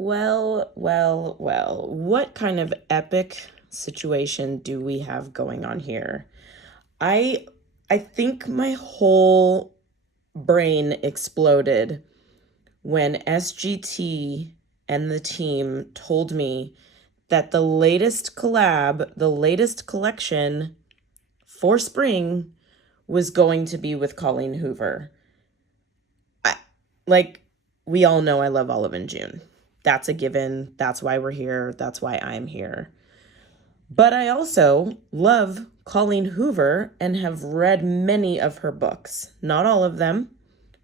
Well, well, well. What kind of epic situation do we have going on here? I I think my whole brain exploded when SGT and the team told me that the latest collab, the latest collection for spring was going to be with Colleen Hoover. I, like, we all know I love Olive and June. That's a given. That's why we're here. That's why I'm here. But I also love Colleen Hoover and have read many of her books. Not all of them,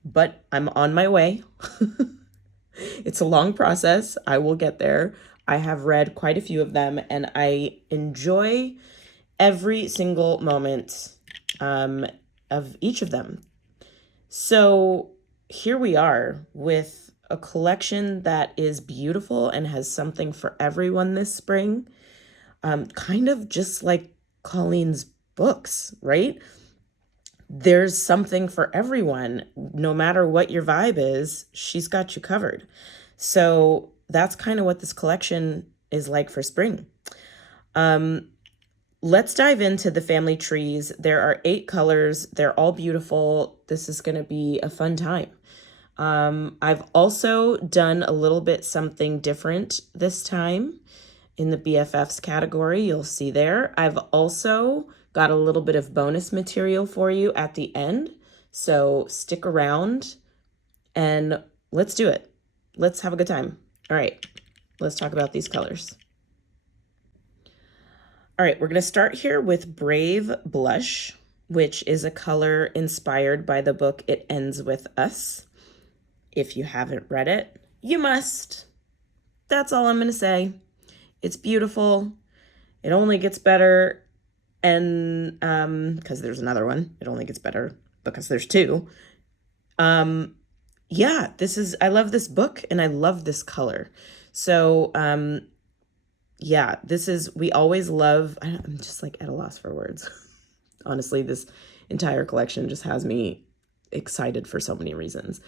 but I'm on my way. It's a long process. I will get there. I have read quite a few of them, and I enjoy every single moment of each of them. So here we are with a collection that is beautiful and has something for everyone this spring. Kind of just like Colleen's books, right? There's something for everyone. No matter what your vibe is, she's got you covered. So that's kind of what this collection is like for spring. Let's dive into the family trees. There are 8 colors. They're all beautiful. This is going to be a fun time. I've also done a little bit something different this time in the BFFs category. You'll see there. I've also got a little bit of bonus material for you at the end. So stick around and let's do it. Let's have a good time. All right, let's talk about these colors. All right, we're going to start here with Brave Blush, which is a color inspired by the book It Ends With Us. If you haven't read it, you must. That's all I'm going to say. It's beautiful. It only gets better. And because there's another one, it only gets better because there's 2. Yeah, I love this book and I love this color. So, yeah, we always love, I'm just like at a loss for words. Honestly, this entire collection just has me excited for so many reasons.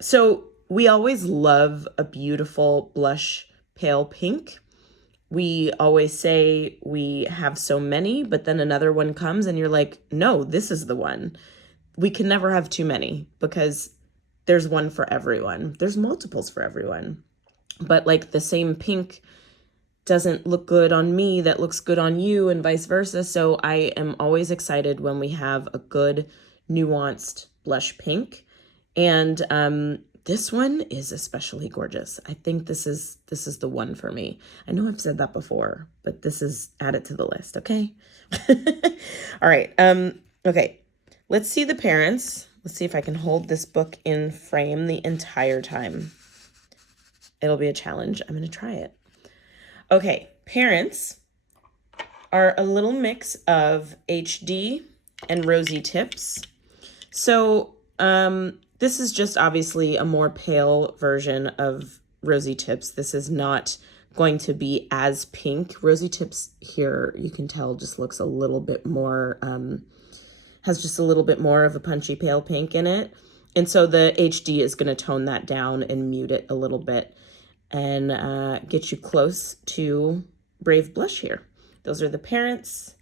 So we always love a beautiful blush pale pink. We always say we have so many, but then another one comes and you're like, no, this is the one. We can never have too many because there's one for everyone. There's multiples for everyone. But like the same pink doesn't look good on me that looks good on you and vice versa. So I am always excited when we have a good nuanced blush pink. And this one is especially gorgeous. I think this is the one for me. I know I've said that before, but this is add it to the list, okay? All right. Okay. Let's see the parents. Let's see if I can hold this book in frame the entire time. It'll be a challenge. I'm going to try it. Okay, parents are a little mix of HD and rosy tips. So, this is just obviously a more pale version of rosy tips. This is not going to be as pink. Rosy tips here, you can tell, just looks a little bit more, has just a little bit more of a punchy pale pink in it. And so the HD is going to tone that down and mute it a little bit and get you close to Brave Blush here. Those are the parents.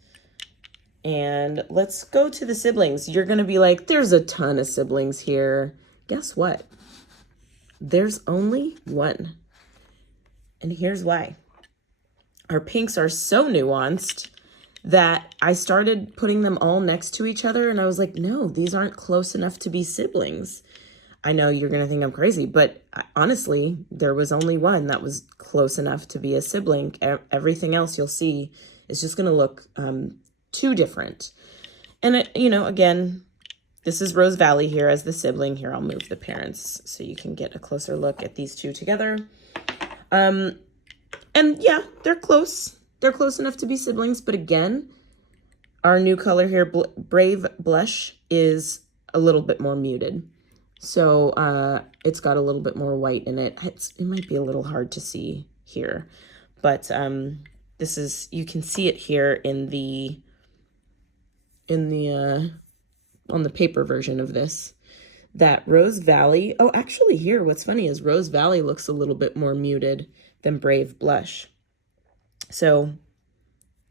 And let's go to the siblings. You're going to be like, there's a ton of siblings here. Guess what? There's only one. And here's why. Our pinks are so nuanced that I started putting them all next to each other. And I was like, no, these aren't close enough to be siblings. I know you're going to think I'm crazy, but honestly, there was only one that was close enough to be a sibling. Everything else you'll see is just going to look too different. And, again, this is Rose Valley here as the sibling. Here, I'll move the parents so you can get a closer look at these two together. And yeah, they're close. They're close enough to be siblings. But again, our new color here, Brave Blush, is a little bit more muted. So it's got a little bit more white in it. It might be a little hard to see here. But this is, you can see it here on the paper version of this. that Rose Valley. Oh, actually here, what's funny is Rose Valley looks a little bit more muted than Brave Blush. So,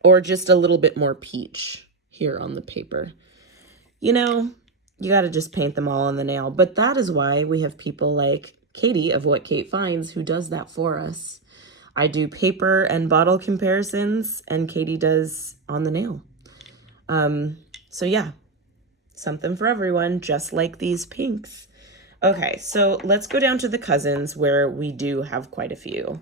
or just a little bit more peach here on the paper. You know, you got to just paint them all on the nail. But that is why we have people like Katie of What Kate Finds who does that for us. I do paper and bottle comparisons, and Katie does on the nail. So yeah, something for everyone, just like these pinks. Okay, so let's go down to the cousins where we do have quite a few.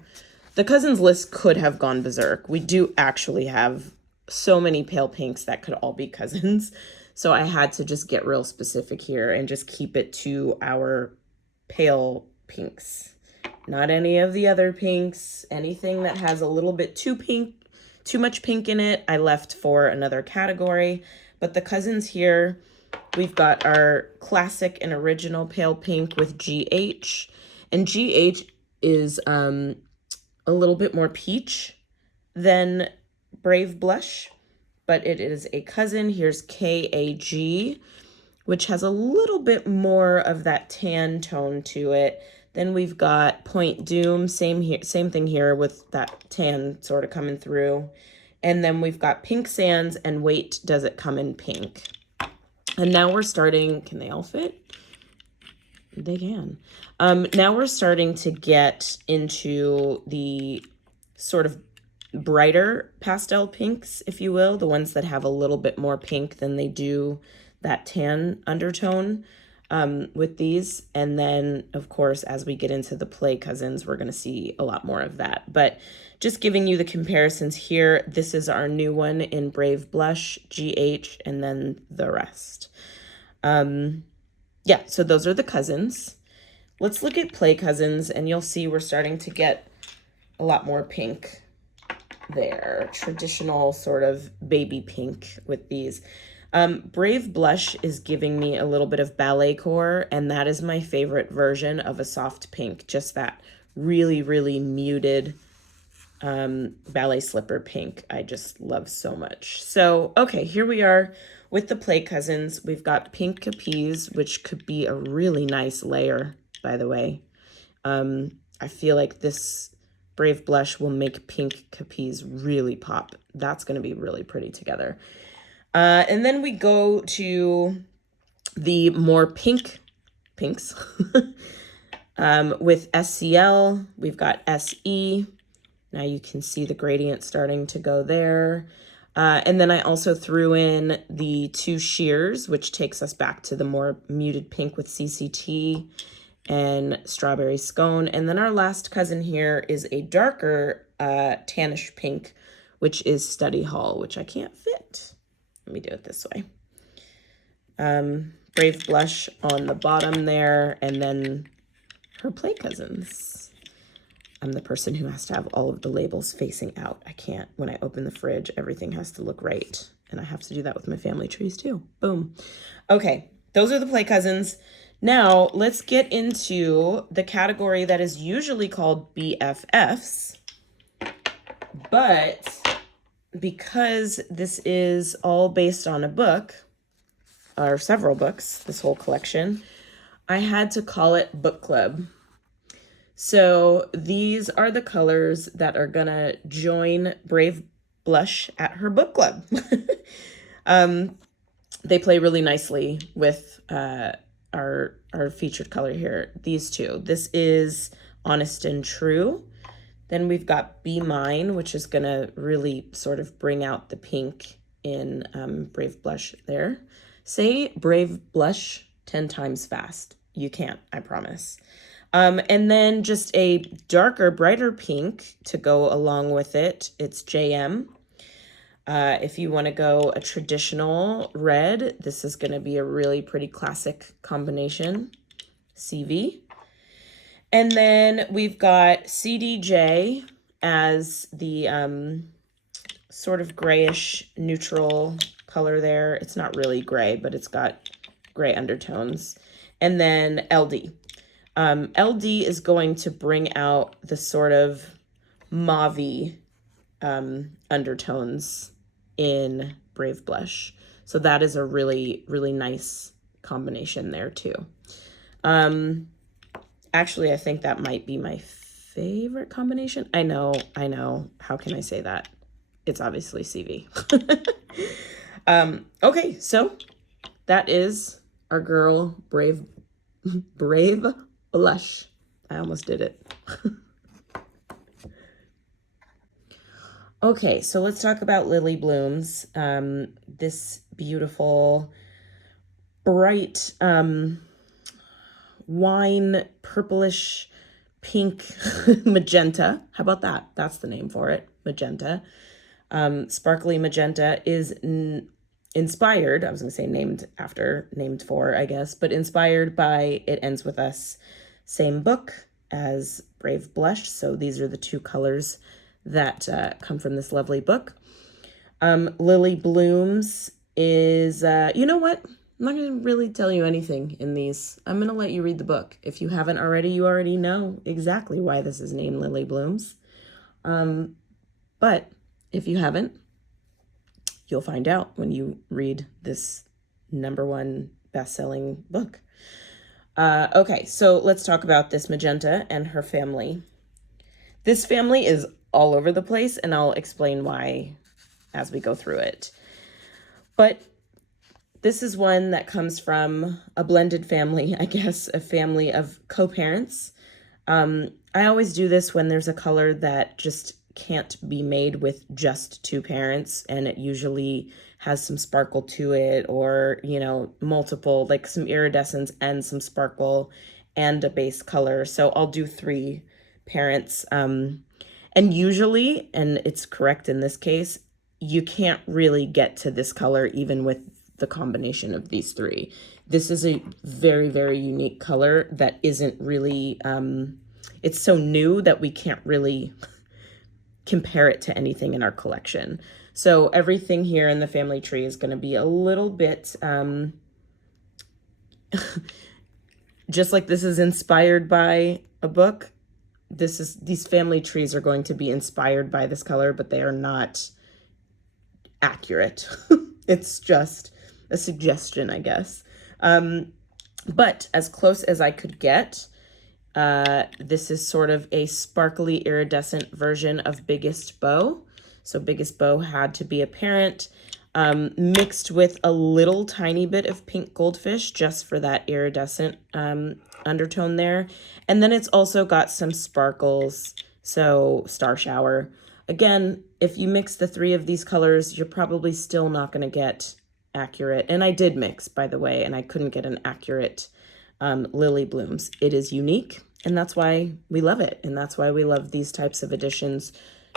The cousins list could have gone berserk. We do actually have so many pale pinks that could all be cousins. So I had to just get real specific here and just keep it to our pale pinks. Not any of the other pinks. Anything that has a little bit too much pink in it, I left for another category. But the cousins here, we've got our classic and original pale pink with GH. And GH is a little bit more peach than Brave Blush, but it is a cousin. Here's KAG, which has a little bit more of that tan tone to it. Then we've got Point Doom, same thing here with that tan sort of coming through. And then we've got Pink Sands and Wait, Does It Come in Pink? And now we're starting, can they all fit? They can. Now we're starting to get into the sort of brighter pastel pinks, if you will, the ones that have a little bit more pink than they do that tan undertone with these. And then, of course, as we get into the play cousins, we're going to see a lot more of that. But just giving you the comparisons here, this is our new one in Brave Blush, GH, and then the rest. Yeah, so those are the cousins. Let's look at play cousins, and you'll see we're starting to get a lot more pink there. Traditional sort of baby pink with these. Brave Blush is giving me a little bit of ballet core, and that is my favorite version of a soft pink. Just that really, really muted ballet slipper pink. I just love so much. So, okay, here we are with the play cousins. We've got Pink Capis, which could be a really nice layer, by the way. I feel like this Brave Blush will make Pink Capis really pop. That's going to be really pretty together. And then we go to the more pinks with SCL. We've got SE. Now you can see the gradient starting to go there. And then I also threw in the two sheers, which takes us back to the more muted pink with CCT and Strawberry Scone. And then our last cousin here is a darker tannish pink, which is Study Hall, which I can't fit. Let me do it this way. Brave Blush on the bottom there, and then her play cousins. I'm the person who has to have all of the labels facing out. I can't, when I open the fridge, everything has to look right. And I have to do that with my family trees too. Boom. Okay, those are the play cousins. Now let's get into the category that is usually called BFFs, but because this is all based on a book, or several books, this whole collection, I had to call it Book Club. So these are the colors that are gonna join Brave Blush at her book club. They play really nicely with our featured color here, these two. This is Honest and True. Then we've got Be Mine, which is gonna really sort of bring out the pink in Brave Blush there. Say Brave Blush 10 times fast. You can't, I promise. And then just a darker, brighter pink to go along with it. It's JM. If you want to go a traditional red, this is going to be a really pretty classic combination. CV. And then we've got CDJ as the sort of grayish neutral color there. It's not really gray, but it's got gray undertones. And then LD. LD is going to bring out the sort of mauve-y undertones in Brave Blush. So that is a really, really nice combination there too. Actually, I think that might be my favorite combination. I know. How can I say that? It's obviously CV. Okay, so that is our girl, Brave Blush. I almost did it. Okay, so let's talk about Lily Blooms. This beautiful, bright, wine, purplish, pink magenta. How about that? That's the name for it, magenta. Sparkly magenta is inspired, I was going to say named for, I guess, but inspired by It Ends With Us, same book as Brave Blush. So these are the two colors that come from this lovely book. Lily Blooms is, you know what? I'm not going to really tell you anything in these. I'm going to let you read the book. If you haven't already, you already know exactly why this is named Lily Blooms. But if you haven't, you'll find out when you read this #1 best-selling book. Okay, so let's talk about this magenta and her family. This family is all over the place, and I'll explain why as we go through it. But this is one that comes from a blended family, I guess, a family of co-parents. I always do this when there's a color that just can't be made with just two parents, and it usually has some sparkle to it, or, you know, multiple, like some iridescence and some sparkle and a base color. So I'll do 3 parents. And usually, and it's correct in this case, you can't really get to this color even with the combination of these 3. This is a very, very unique color that isn't really, it's so new that we can't really compare it to anything in our collection. So everything here in the family tree is going to be a little bit, just like this is inspired by a book, these family trees are going to be inspired by this color, but they are not accurate. It's just a suggestion, I guess. But as close as I could get, this is sort of a sparkly iridescent version of Biggest Bow. So Biggest Bow had to be a parent, mixed with a little tiny bit of pink goldfish just for that iridescent undertone there. And then it's also got some sparkles, so Star Shower. Again, if you mix the 3 of these colors, you're probably still not going to get accurate. And I did mix, by the way, and I couldn't get an accurate Lily Blooms. It is unique, and that's why we love it. And that's why we love these types of additions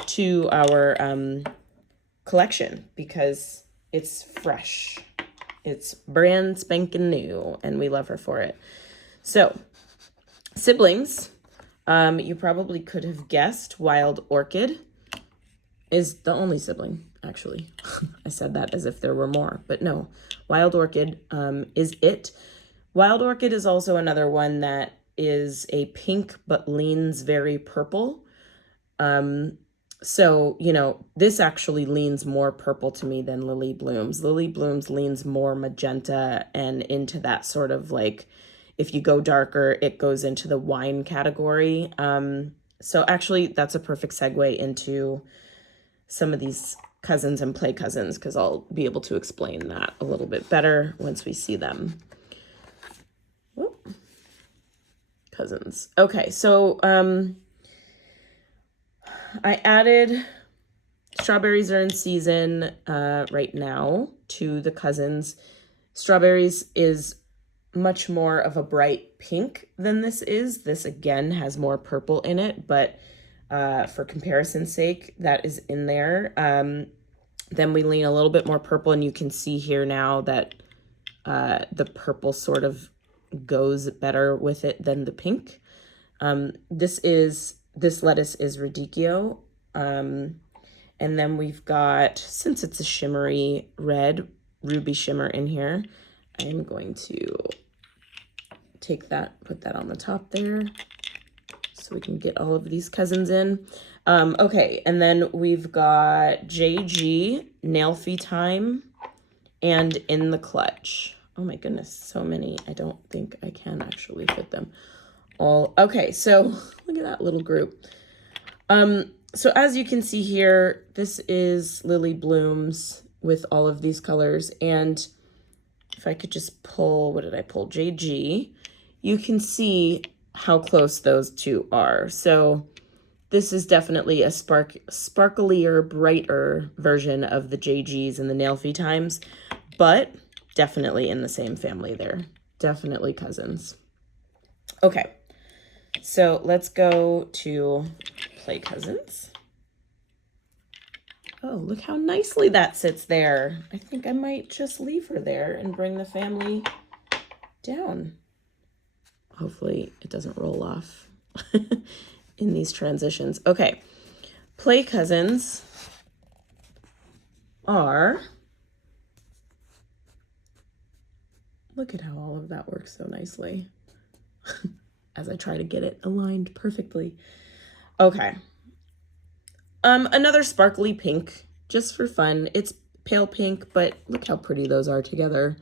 to our collection, because it's fresh. It's brand spanking new, and we love her for it. So, siblings, you probably could have guessed Wild Orchid is the only sibling, actually. I said that as if there were more, but no. Wild Orchid is it. Wild Orchid is also another one that is a pink but leans very purple. So, you know, this actually leans more purple to me than Lily Blooms. Lily Blooms leans more magenta and into that sort of like, if you go darker, it goes into the wine category. So actually, that's a perfect segue into some of these cousins and play cousins, because I'll be able to explain that a little bit better once we see them. Whoop. Cousins. Okay, so I added Strawberries Are in Season right now to the cousins. Strawberries is much more of a bright pink than this is. This again has more purple in it, but for comparison's sake, that is in there. Then we lean a little bit more purple, and you can see here now that the purple sort of goes better with it than the pink. This lettuce is radicchio. And then we've got, since it's a shimmery red, ruby shimmer in here, I'm going to take that, put that on the top there, so we can get all of these cousins in. Okay, and then we've got JG, Nailfee Time, and In the Clutch. Oh my goodness, so many. I don't think I can actually fit them all. Okay, so look at that little group. So as you can see here, this is Lily Blooms with all of these colors. And if I could just pull, what did I pull? JG. You can see how close those two are. So this is definitely a sparklier, brighter version of the JGs and the Nailfee Times, but definitely in the same family there. Definitely cousins. Okay, so let's go to Play Cousins. Oh, look how nicely that sits there. I think I might just leave her there and bring the family down. Hopefully it doesn't roll off in these transitions. Okay, Play Cousins are, look at how all of that works so nicely as I try to get it aligned perfectly. Okay. Another sparkly pink, just for fun. It's pale pink, but look how pretty those are together.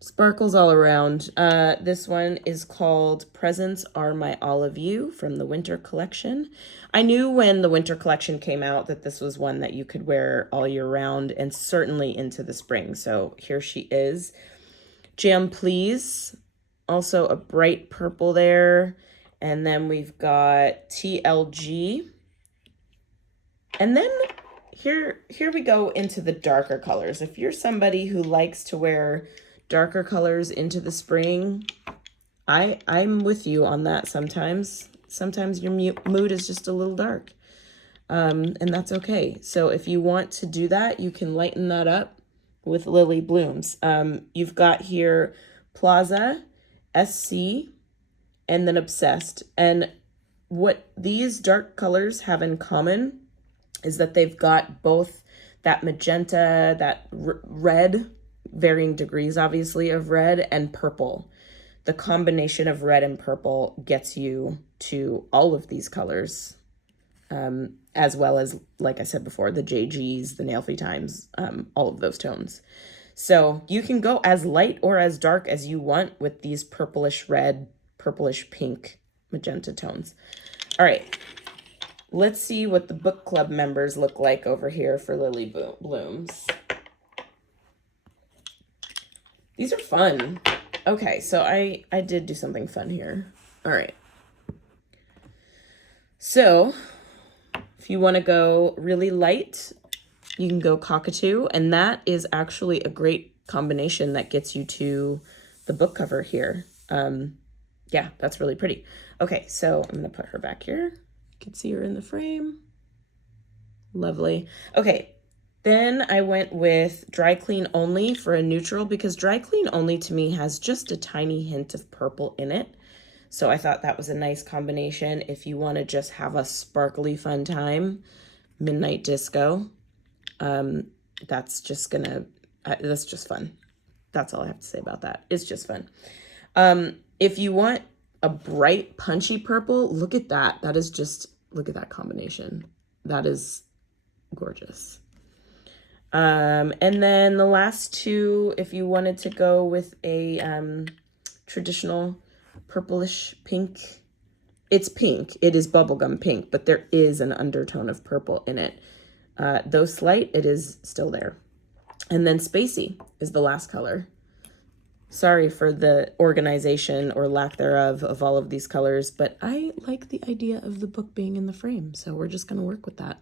Sparkles all around. This one is called Presents Are My All of You from the Winter Collection. I knew when the Winter Collection came out that this was one that you could wear all year round and certainly into the spring. So here she is. Jam Please, also a bright purple there. And then we've got TLG. And then here we go into the darker colors. If you're somebody who likes to wear darker colors into the spring, I'm with you on that sometimes. Sometimes your mood is just a little dark, and that's okay. So if you want to do that, you can lighten that up with Lily Blooms. You've got here Plaza, SC, and then Obsessed. And what these dark colors have in common is that they've got both that magenta, that red, varying degrees, obviously, of red, and purple. The combination of red and purple gets you to all of these colors, as well as, like I said before, the JGs, the Nailfee Times, all of those tones. So you can go as light or as dark as you want with these purplish red, purplish pink, magenta tones. All right. Let's see what the book club members look like over here for Lily Blooms. These are fun. Okay, so I did do something fun here. All right. So if you want to go really light, you can go Cockatoo, and that is actually a great combination that gets you to the book cover here. Yeah, that's really pretty. Okay, so I'm going to put her back here. You can see her in the frame. Lovely. Okay, then I went with Dry Clean Only for a neutral, because Dry Clean Only to me has just a tiny hint of purple in it. So I thought that was a nice combination if you want to just have a sparkly fun time. Midnight Disco. That's just fun. That's all I have to say about that. It's just fun. If you want a bright punchy purple, look at that. Look at that combination. That is gorgeous. And then the last two, if you wanted to go with a traditional purplish pink, it's pink. It is bubblegum pink, but there is an undertone of purple in it. Though slight, it is still there. And then Spacey is the last color. Sorry for the organization or lack thereof of all of these colors, but I like the idea of the book being in the frame, so we're just going to work with that.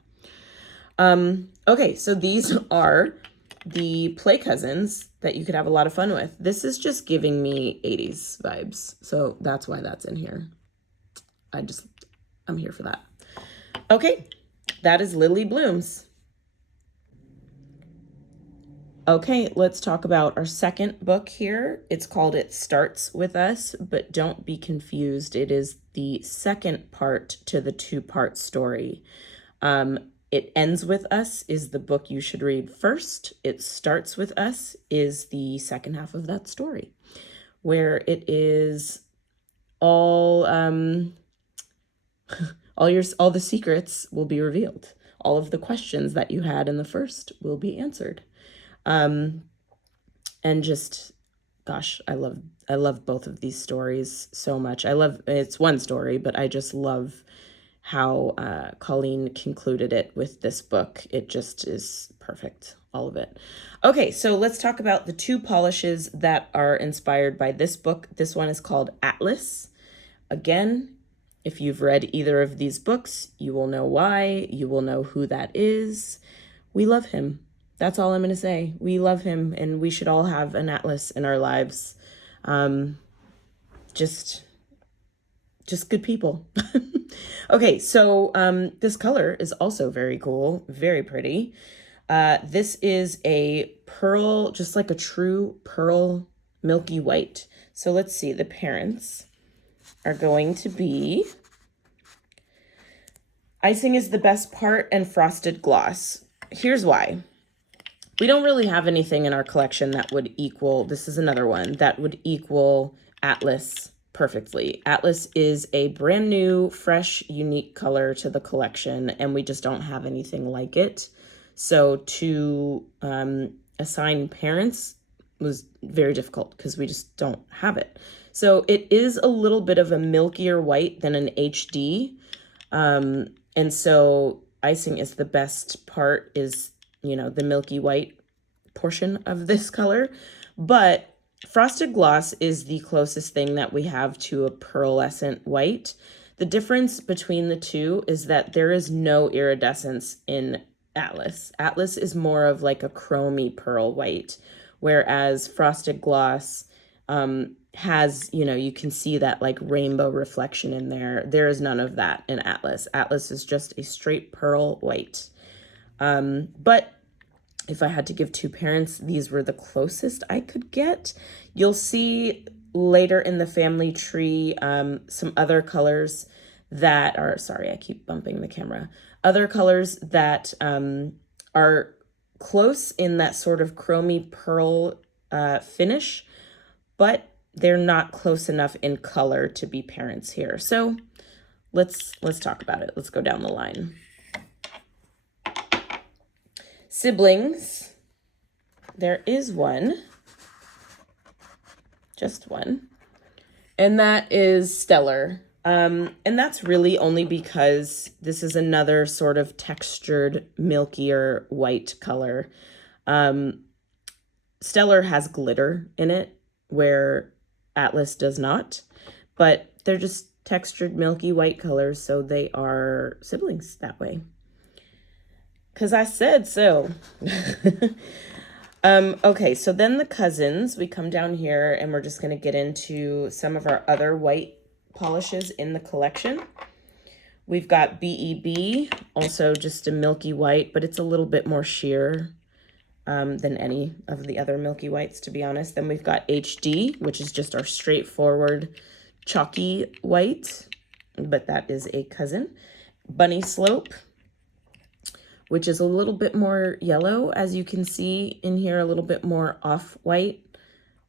Okay, so these are the Play Cousins that you could have a lot of fun with. This is just giving me 80s vibes, so that's why that's in here. I'm here for that. Okay, that is Lily Blooms. Okay, let's talk about our second book here. It's called It Starts With Us, but don't be confused. It is the second part to the two-part story. It Ends With Us is the book you should read first. It Starts With Us is the second half of that story, where it is all the secrets will be revealed. All of the questions that you had in the first will be answered. And just gosh, I love both of these stories so much. It's one story, but I just love how Colleen concluded it with this book. It just is perfect, all of it. Okay, so let's talk about the two polishes that are inspired by this book. This one is called Atlas. Again, if you've read either of these books, you will know why. You will know who that is. We love him. That's all I'm going to say. We love him, and we should all have an Atlas in our lives. Just good people. Okay, so this color is also very cool, very pretty. This is a pearl, just like a true pearl milky white. So let's see, the parents are going to be icing is the best part and frosted gloss. Here's why. We don't really have anything in our collection that would equal, this is another one, that would equal Atlas perfectly. Atlas is a brand new, fresh, unique color to the collection, and we just don't have anything like it. So to assign parents was very difficult because we just don't have it. So it is a little bit of a milkier white than an HD. And so icing is the best part is, you know, the milky white portion of this color. But frosted gloss is the closest thing that we have to a pearlescent white. The difference between the two is that there is no iridescence in Atlas. Atlas is more of like a chromy pearl white, whereas frosted gloss has, you know, you can see that like rainbow reflection in there. There is none of that in Atlas. Atlas is just a straight pearl white. But if I had to give two parents, these were the closest I could get. You'll see later in the family tree some other colors that are, sorry, I keep bumping the camera. Other colors that are close in that sort of chromy pearl finish, but they're not close enough in color to be parents here. So let's talk about it. Let's go down the line. Siblings, there is one, just one, and that is Stellar. And that's really only because this is another sort of textured, milkier white color. Stellar has glitter in it, where Atlas does not, but they're just textured, milky white colors, so they are siblings that way. Because I said so. Okay, so then the cousins, we come down here and we're just going to get into some of our other white polishes in the collection. We've got BEB, also just a milky white, but it's a little bit more sheer than any of the other milky whites, to be honest. Then we've got HD, which is just our straightforward chalky white, but that is a cousin. Bunny Slope, which is a little bit more yellow, as you can see in here, a little bit more off-white,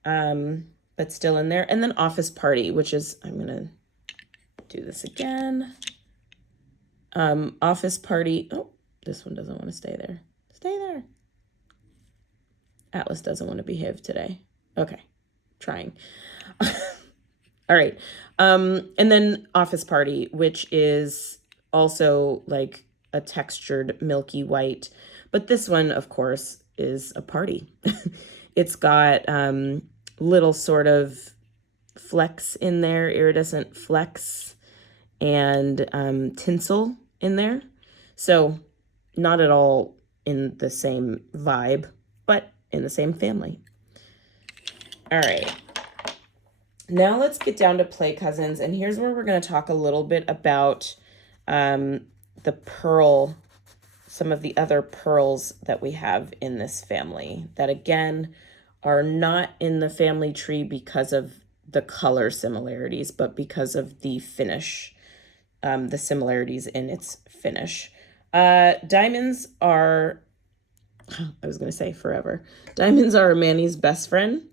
but still in there. And then Office Party, which is, I'm going to do this again. Office Party, oh, this one doesn't want to stay there. Stay there. Atlas doesn't want to behave today. Okay, trying. All right. And then Office Party, which is also like a textured milky white, but this one of course is a party. It's got little sort of flecks in there, iridescent flecks, and tinsel in there, so not at all in the same vibe, but in the same family. All right, now let's get down to Play Cousins, and here's where we're going to talk a little bit about the pearl, some of the other pearls that we have in this family that again are not in the family tree because of the color similarities, but because of the finish, the similarities in its finish. Diamonds are, I was going to say forever. Diamonds are Manny's best friend,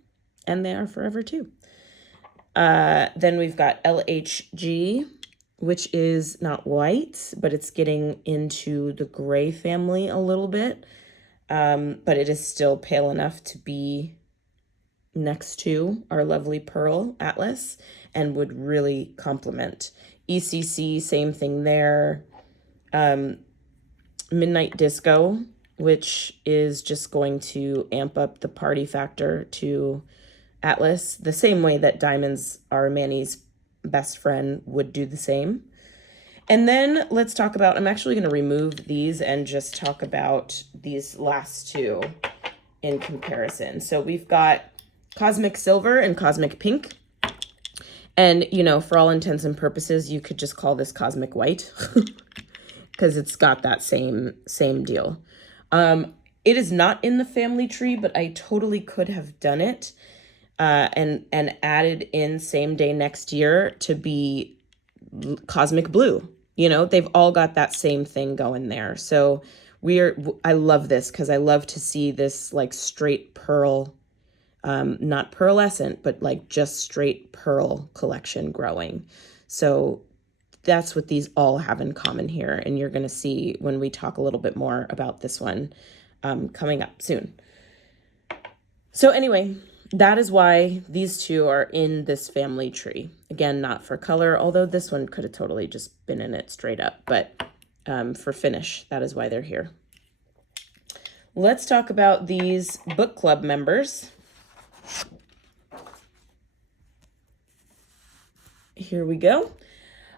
and they are forever too. Then we've got LHG, which is not white, but it's getting into the gray family a little bit. But it is still pale enough to be next to our lovely pearl atlas and would really complement. ECC, same thing there. Midnight Disco, which is just going to amp up the party factor to Atlas, the same way that Diamonds Are Manny's best friend would do the same. And then let's talk about, I'm actually going to remove these and just talk about these last two in comparison. So we've got Cosmic Silver and Cosmic Pink. And, you know, for all intents and purposes, you could just call this Cosmic White because it's got that same deal. It is not in the family tree, but I totally could have done it and added in Same Day Next Year to be Cosmic Blue. You know, they've all got that same thing going there. So I love this because I love to see this like straight pearl, not pearlescent, but like just straight pearl collection growing. So that's what these all have in common here. And you're going to see when we talk a little bit more about this one coming up soon. So anyway, that is why these two are in this family tree. Again, not for color, although this one could have totally just been in it straight up, but for finish, that is why they're here. Let's talk about these book club members. Here we go.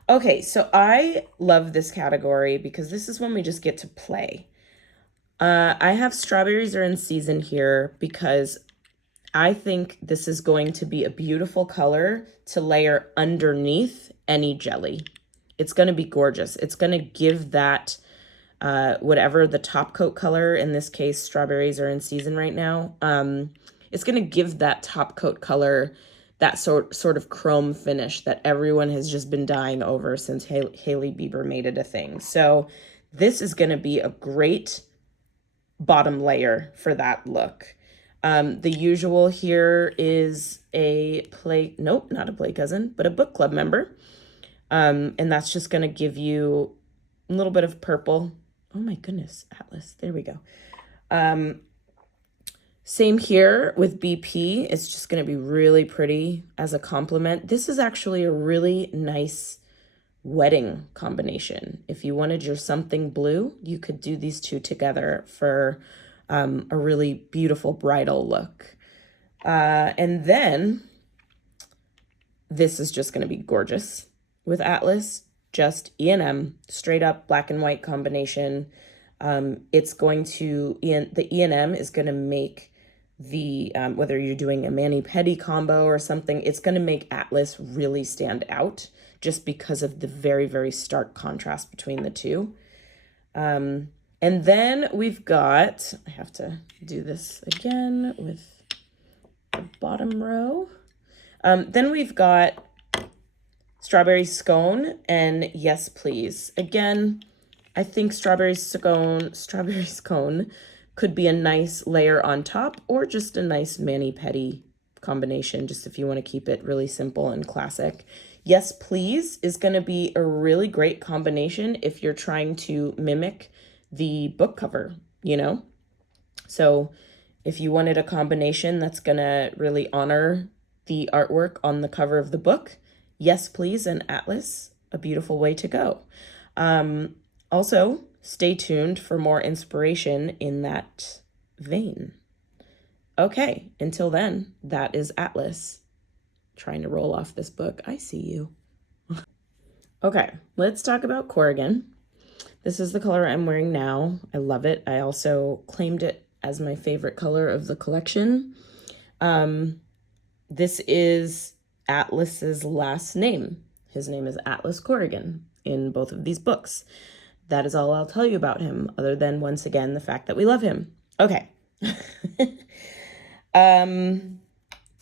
Okay, so I love this category because this is when we just get to play. I have Strawberries Are in Season here because I think this is going to be a beautiful color to layer underneath any jelly. It's going to be gorgeous. It's going to give that, whatever the top coat color, in this case, Strawberries Are in Season right now, it's going to give that top coat color that sort of chrome finish that everyone has just been dying over since Hailey Bieber made it a thing. So this is going to be a great bottom layer for that look. The usual here is not a play cousin, but a book club member. And that's just going to give you a little bit of purple. Oh my goodness, Atlas. There we go. Same here with BP. It's just going to be really pretty as a complement. This is actually a really nice wedding combination. If you wanted your something blue, you could do these two together for a really beautiful bridal look. And then this is just going to be gorgeous with Atlas, just E&M, straight up black and white combination. It's going to, the E&M is going to make the, whether you're doing a mani-pedi combo or something, it's going to make Atlas really stand out just because of the very, very stark contrast between the two. And then we've got, I have to do this again with the bottom row. Then we've got Strawberry Scone and Yes Please. Again, I think Strawberry Scone could be a nice layer on top or just a nice mani-pedi combination, just if you want to keep it really simple and classic. Yes Please is going to be a really great combination if you're trying to mimic the book cover, you know? So if you wanted a combination that's going to really honor the artwork on the cover of the book, Yes Please and Atlas, a beautiful way to go. Also, stay tuned for more inspiration in that vein. Okay, until then, that is Atlas. Trying to roll off this book. I see you. Okay, let's talk about Corgan. This is the color I'm wearing now. I love it. I also claimed it as my favorite color of the collection. This is Atlas's last name. His name is Atlas Corgan in both of these books. That is all I'll tell you about him, other than, once again, the fact that we love him. Okay.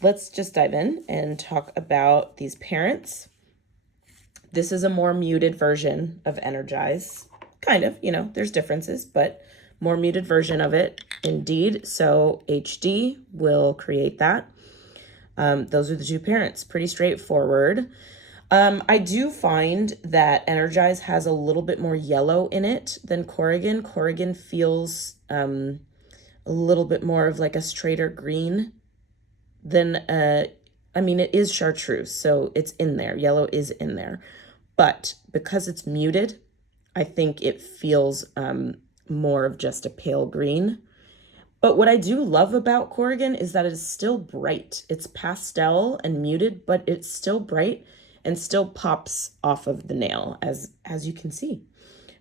Let's just dive in and talk about these parents. This is a more muted version of Energize. Kind of, you know, there's differences, but more muted version of it indeed. So HD will create that. Those are the two parents. Pretty straightforward. I do find that Energize has a little bit more yellow in it than Corrigan. Corrigan feels a little bit more of like a straighter green then, I mean, it is chartreuse, so it's in there. Yellow is in there. But because it's muted, I think it feels more of just a pale green. But what I do love about Corgan is that it's still bright. It's pastel and muted, but it's still bright and still pops off of the nail, as you can see.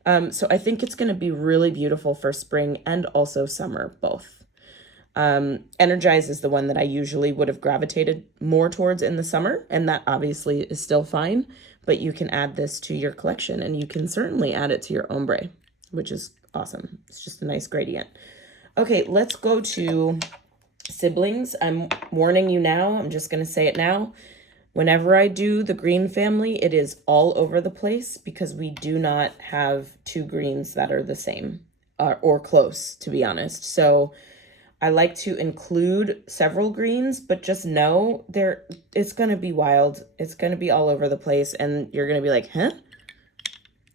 So I think it's going to be really beautiful for spring and also summer, both. Energize is the one that I usually would have gravitated more towards in the summer, and that obviously is still fine, but you can add this to your collection, and you can certainly add it to your ombre, which is awesome. It's just a nice gradient. Okay, let's go to siblings. I'm warning you now. I'm just going to say it now. Whenever I do the green family, it is all over the place because we do not have two greens that are the same or close, to be honest. So I like to include several greens, but just know it's going to be wild. It's going to be all over the place, and you're going to be like, huh?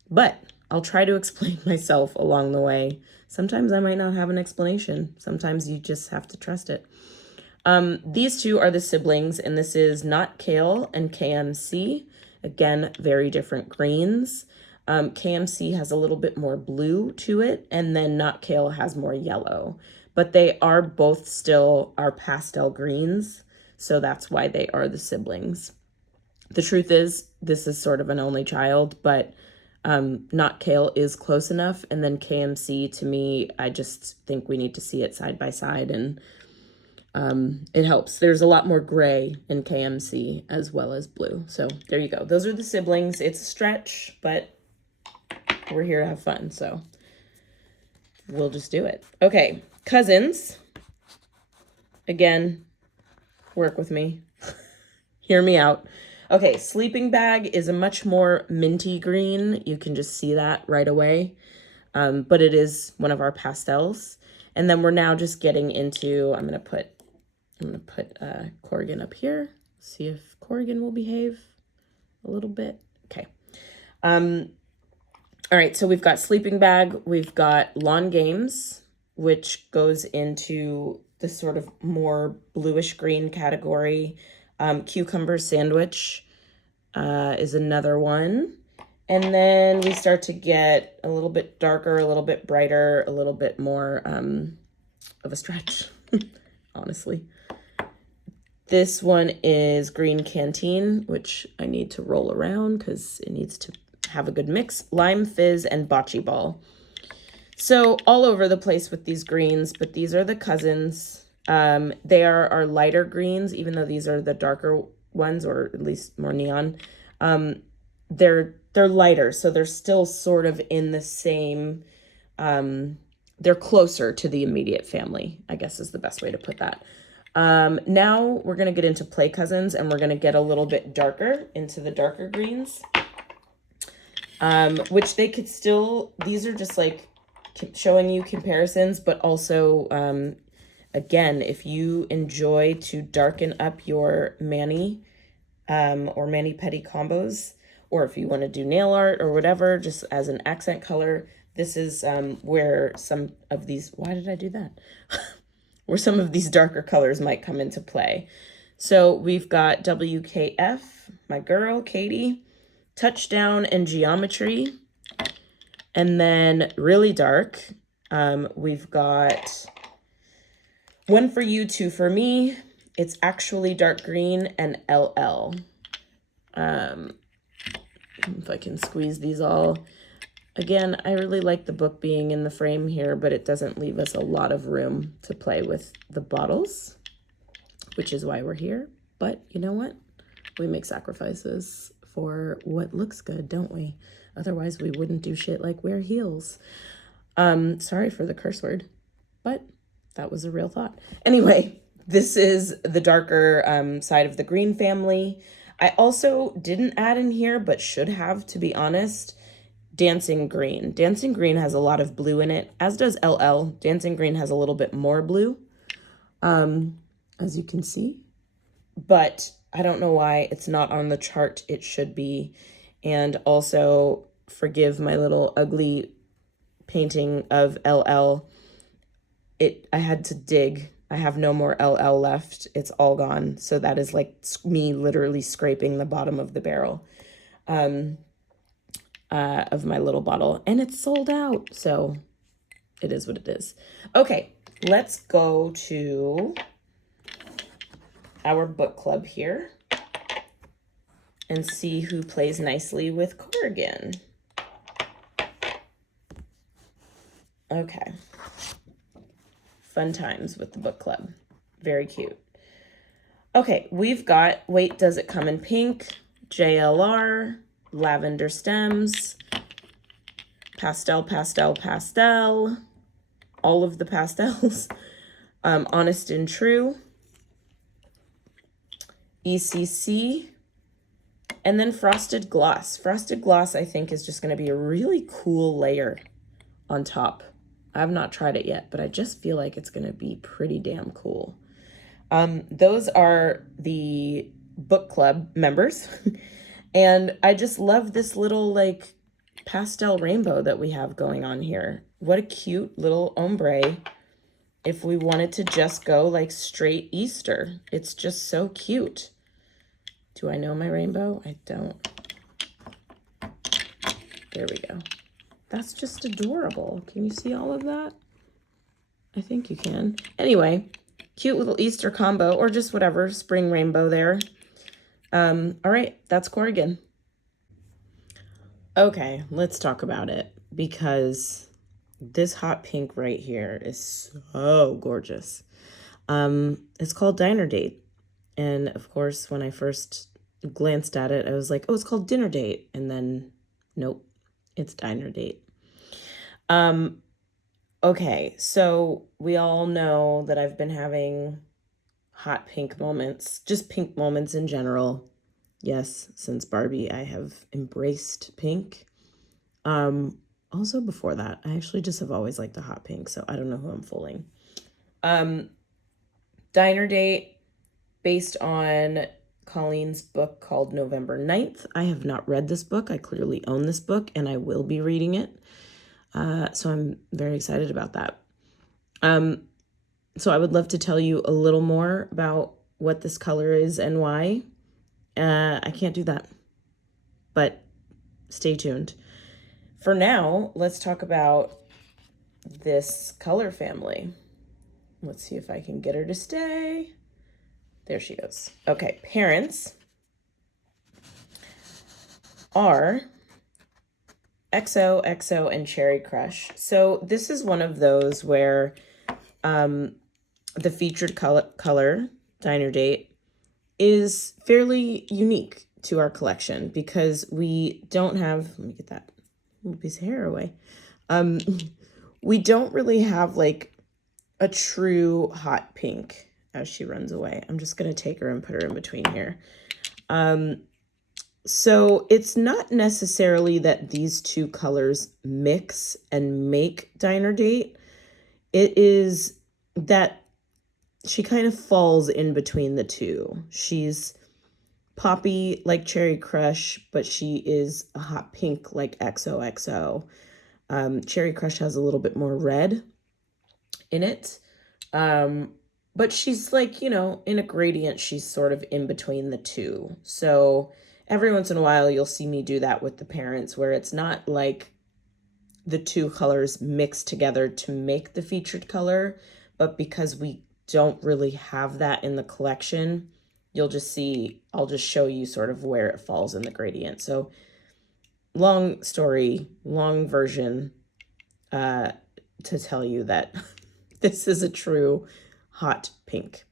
But I'll try to explain myself along the way. Sometimes I might not have an explanation. Sometimes you just have to trust it. These two are the siblings, and this is Not Kale and KMC. Again, very different greens. KMC has a little bit more blue to it, and then Not Kale has more yellow. But they are both still our pastel greens, so that's why they are the siblings. The truth is, this is sort of an only child, but Not Kale is close enough, and then KMC, to me, I just think we need to see it side by side, and it helps. There's a lot more gray in KMC as well as blue. So there you go. Those are the siblings. It's a stretch, but we're here to have fun, so we'll just do it. Okay, cousins. Again, work with me. Hear me out. Okay, sleeping bag is a much more minty green. You can just see that right away. But it is one of our pastels. And then we're now just getting into, I'm gonna put Corgan up here. See if Corgan will behave a little bit. Okay. All right, so we've got sleeping bag, we've got lawn games, which goes into the sort of more bluish green category. Cucumber sandwich is another one. And then we start to get a little bit darker, a little bit brighter, a little bit more of a stretch, honestly. This one is green canteen, which I need to roll around because it needs to have a good mix. Lime fizz and bocce ball. So all over the place with these greens, but these are the cousins. They are our lighter greens, even though these are the darker ones, or at least more neon. They're lighter, so they're still sort of in the same, they're closer to the immediate family, I guess is the best way to put that. Now we're going to get into play cousins, and we're going to get a little bit darker into the darker greens, which they could still, these are just like showing you comparisons, but also, again, if you enjoy to darken up your mani or mani-pedi combos, or if you want to do nail art or whatever, just as an accent color, this is where some of these, why did I do that? Where some of these darker colors might come into play. So we've got WKF, my girl, Katie, Touchdown and Geometry, and then really dark, we've got One for You, Two for Me. It's actually dark green, and LL. If I can squeeze these all. Again, I really like the book being in the frame here, but it doesn't leave us a lot of room to play with the bottles, which is why we're here. But you know what? We make sacrifices for what looks good, don't we? Otherwise, we wouldn't do shit like wear heels. Sorry for the curse word, but that was a real thought. Anyway, this is the darker side of the green family. I also didn't add in here, but should have, to be honest, Dancing Green. Dancing Green has a lot of blue in it, as does LL. Dancing Green has a little bit more blue, as you can see. But I don't know why it's not on the chart. It should be. And also, forgive my little ugly painting of LL. I had to dig I have no more LL left. It's all gone. So that is like me literally scraping the bottom of the barrel of my little bottle. And it's sold out. So it is what it is. Okay, let's go to our book club here and see who plays nicely with Corgan. Okay. Fun times with the book club. Very cute. Okay, we've got Wait, Does It Come in Pink, JLR, Lavender Stems, Pastel, Pastel, Pastel, all of the pastels, Honest and True, ECC, and then Frosted Gloss. Frosted Gloss, I think, is just going to be a really cool layer on top. I've not tried it yet, but I just feel like it's going to be pretty damn cool. Those are the book club members. And I just love this little like pastel rainbow that we have going on here. What a cute little ombre. If we wanted to just go like straight Easter, it's just so cute. Do I know my rainbow? I don't. There we go. That's just adorable. Can you see all of that? I think you can. Anyway, cute little Easter combo or just whatever, spring rainbow there. All right, that's Corgan. Okay, let's talk about it because this hot pink right here is so gorgeous. It's called Diner Date. And of course, when I first glanced at it, I was like, oh, it's called Dinner Date. And then, nope, it's Diner Date. Okay, so we all know that I've been having hot pink moments, just pink moments in general. Yes, since Barbie, I have embraced pink. Also before that, I actually just have always liked a hot pink, so I don't know who I'm fooling. Diner Date, based on Colleen's book called November 9th. I have not read this book. I clearly own this book, and I will be reading it. So I'm very excited about that. So I would love to tell you a little more about what this color is and why. I can't do that, but stay tuned. For now, let's talk about this color family. Let's see if I can get her to stay. There she goes. Okay, parents are XOXO and Cherry Crush. So this is one of those where the featured color, Diner Date, is fairly unique to our collection because we don't have, let me get that piece of hair away. We don't really have like a true hot pink as she runs away. I'm just going to take her and put her in between here. So it's not necessarily that these two colors mix and make Diner Date. It is that she kind of falls in between the two. She's poppy like Cherry Crush, but she is a hot pink like XOXO. Cherry Crush has a little bit more red in it. But she's like, you know, in a gradient, she's sort of in between the two. So every once in a while, you'll see me do that with the parents where it's not like the two colors mixed together to make the featured color, but because we don't really have that in the collection, you'll just see, I'll just show you sort of where it falls in the gradient. So long story, long version to tell you that this is a true hot pink.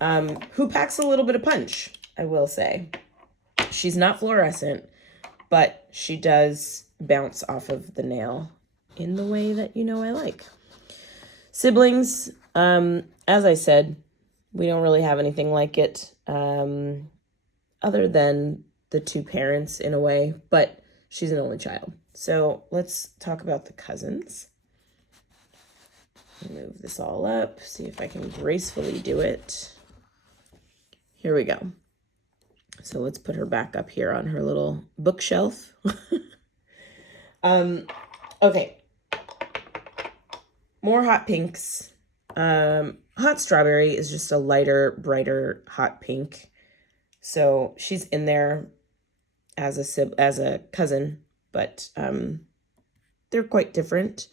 Who packs a little bit of punch, I will say. She's not fluorescent, but she does bounce off of the nail in the way that you know I like. Siblings, as I said, we don't really have anything like it other than the two parents in a way, but she's an only child. So let's talk about the cousins. Move this all up, see if I can gracefully do it. Here we go. So let's put her back up here on her little bookshelf. Okay. More hot pinks. Hot Hot Strawberry is just a lighter, brighter, hot pink. So she's in there as a cousin, but they're quite different.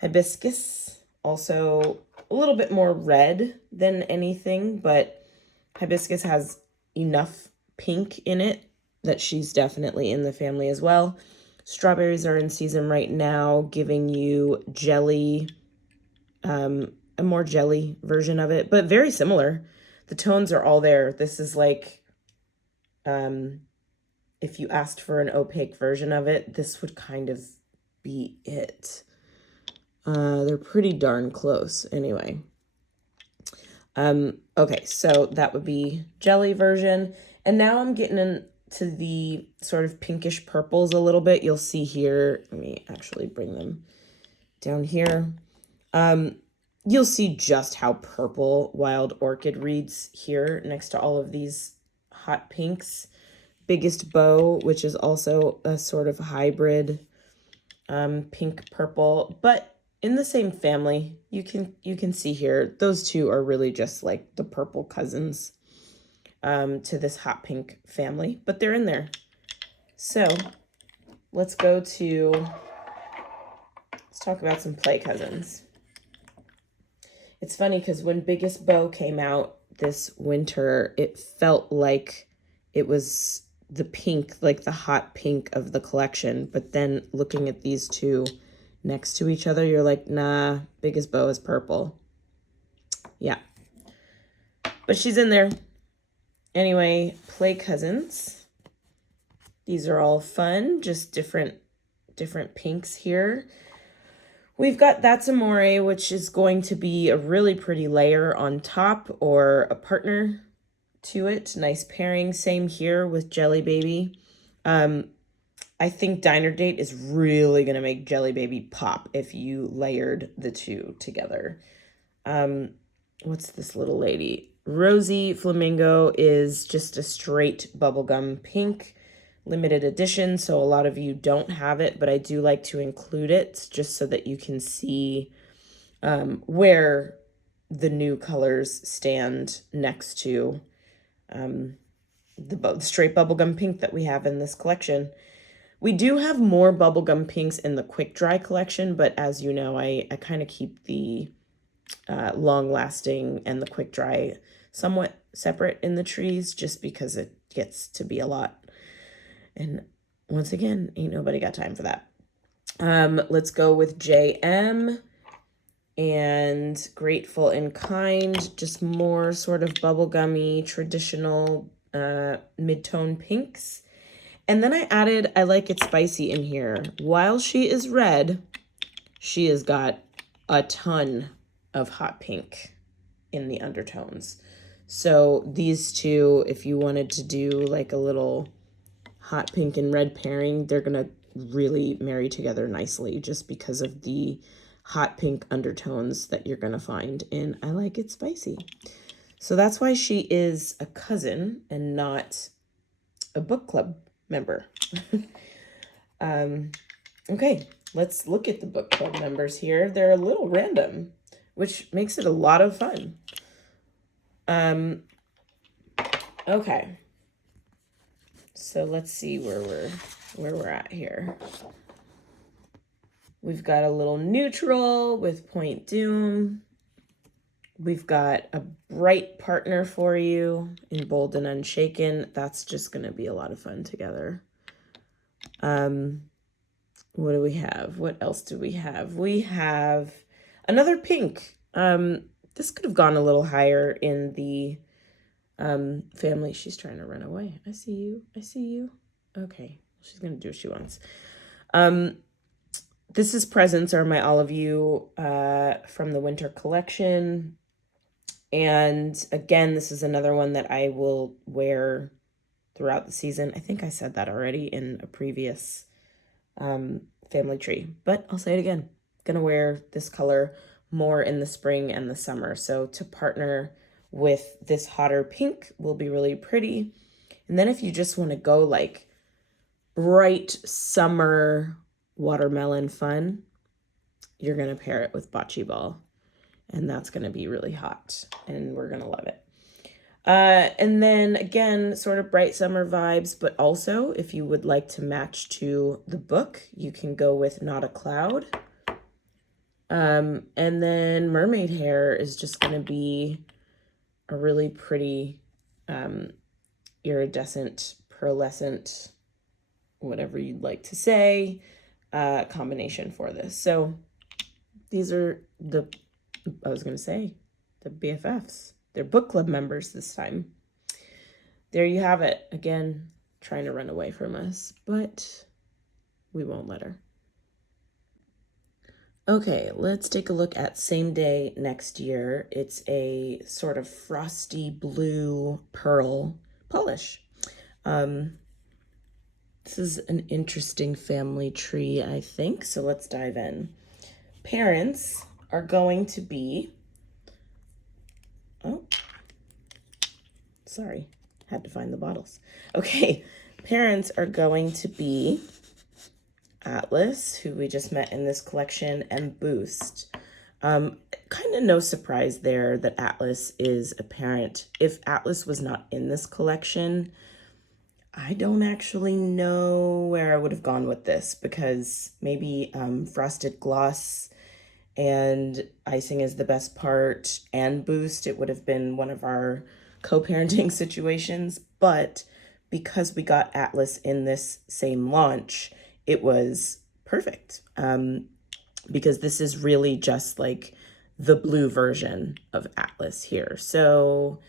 Hibiscus, also a little bit more red than anything, but Hibiscus has enough pink in it that she's definitely in the family as well. Strawberries are in season right now, giving you jelly, a more jelly version of it, but very similar. The tones are all there. This is like, if you asked for an opaque version of it, this would kind of be it. They're pretty darn close anyway. Okay, so that would be jelly version. And now I'm getting into the sort of pinkish purples a little bit. You'll see here, let me actually bring them down here. You'll see just how purple Wild Orchid reads here next to all of these hot pinks. Biggest Bow, which is also a sort of hybrid pink purple, but in the same family. You can see here, those two are really just like the purple cousins to this hot pink family, but they're in there. So let's talk about some play cousins. It's funny because when Biggest Bow came out this winter, it felt like it was the pink, like the hot pink of the collection. But then looking at these two next to each other, you're like, nah, Biggest Bow is purple. Yeah. But she's in there. Anyway, play cousins. These are all fun, just different pinks here. We've got That's Amore, which is going to be a really pretty layer on top or a partner to it. Nice pairing. Same here with Jelly Baby. I think Diner Date is really going to make Jelly Baby pop if you layered the two together. What's this little lady? Rosy Flamingo is just a straight bubblegum pink. Limited edition, so a lot of you don't have it, but I do like to include it just so that you can see where the new colors stand next to the straight bubblegum pink that we have in this collection. We do have more bubblegum pinks in the quick dry collection, but as you know, I kind of keep the long lasting and the quick dry somewhat separate in the trees just because it gets to be a lot. And once again, ain't nobody got time for that. Let's go with JM and Grateful in Kind, just more sort of bubblegummy, traditional mid-tone pinks. And then I added I Like It Spicy in here. While she is red, she has got a ton of hot pink in the undertones. So these two, if you wanted to do like a little hot pink and red pairing, they're gonna really marry together nicely just because of the hot pink undertones that you're gonna find in I Like It Spicy. So that's why she is a cousin and not a book club member. Okay, let's look at the book club members here. They're a little random, which makes it a lot of fun. Okay. So let's see where we're at here. We've got a little neutral with Point Doom. We've got a bright partner for you in Bold and Unshaken. That's just going to be a lot of fun together. What do we have? What else do we have? We have another pink. This could have gone a little higher in the family. She's trying to run away. I see you. I see you. Okay. She's going to do what she wants. This is Presents Are My All of You from the winter collection. And again, this is another one that I will wear throughout the season. I think I said that already in a previous family tree, but I'll say it again. Gonna wear this color more in the spring and the summer. So to partner with this hotter pink will be really pretty. And then if you just want to go like bright summer watermelon fun, you're going to pair it with Bocce Ball. and that's going to be really hot, and we're going to love it. And then again, sort of bright summer vibes, but also if you would like to match to the book, you can go with Not a Cloud. And then mermaid hair is just going to be a really pretty iridescent, pearlescent, whatever you'd like to say, combination for this. So these are the BFFs. They're book club members this time. There you have it. Again, trying to run away from us, but we won't let her. Okay, let's take a look at Same Day Next Year. It's a sort of frosty blue pearl polish. This is an interesting family tree, I think, so let's dive in. Parents are going to be, oh, sorry, had to find the bottles. Okay, parents are going to be Atlas, who we just met in this collection, and Boost. Kind of no surprise there that Atlas is a parent. If Atlas was not in this collection, I don't actually know where I would have gone with this, because maybe Frosted Gloss and Icing is the Best Part and Boost, it would have been one of our co-parenting situations. But because we got Atlas in this same launch, it was perfect, because this is really just like the blue version of Atlas here. So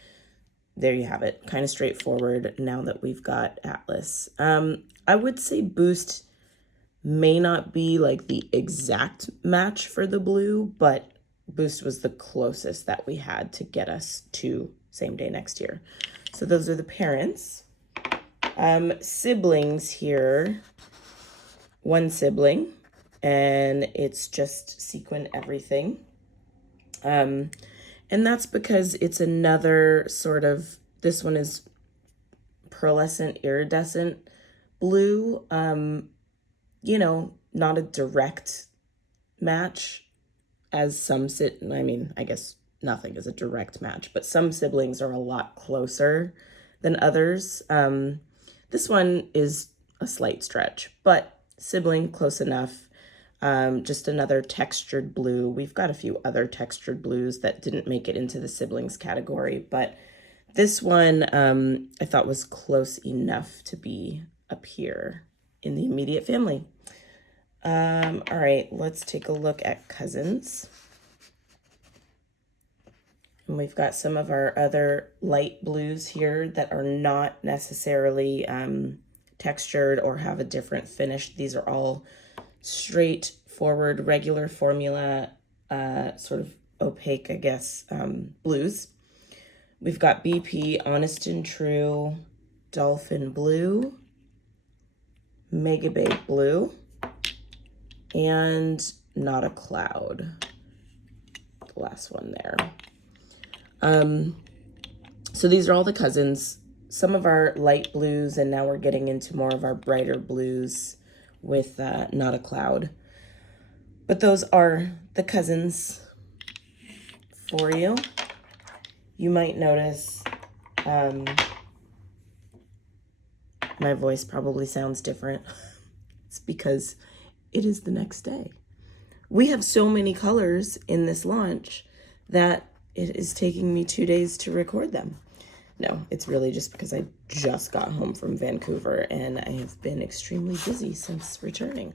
there you have it, kind of straightforward now that we've got Atlas. I would say Boost may not be like the exact match for the blue, but Boost was the closest that we had to get us to Same Day Next Year. So those are the parents. Siblings here, one sibling, and it's just sequin everything. And that's because it's another sort of, this one is pearlescent iridescent blue. You know, not a direct match as some I guess nothing is a direct match, but some siblings are a lot closer than others. This one is a slight stretch, but sibling close enough. Just another textured blue. We've got a few other textured blues that didn't make it into the siblings category, but this one I thought was close enough to be up here in the immediate family. All right, let's take a look at cousins. And we've got some of our other light blues here that are not necessarily textured or have a different finish. These are all straightforward, regular formula, sort of opaque, I guess, blues. We've got BP, Honest and True, Dolphin Blue, Mega Babe Blue, and Not a Cloud, the last one there. So these are all the cousins, some of our light blues, and now we're getting into more of our brighter blues with Not a Cloud. But those are the cousins for you. You might notice my voice probably sounds different. It's because it is the next day. We have so many colors in this launch that it is taking me 2 days to record them. No, it's really just because I just got home from Vancouver and I have been extremely busy since returning.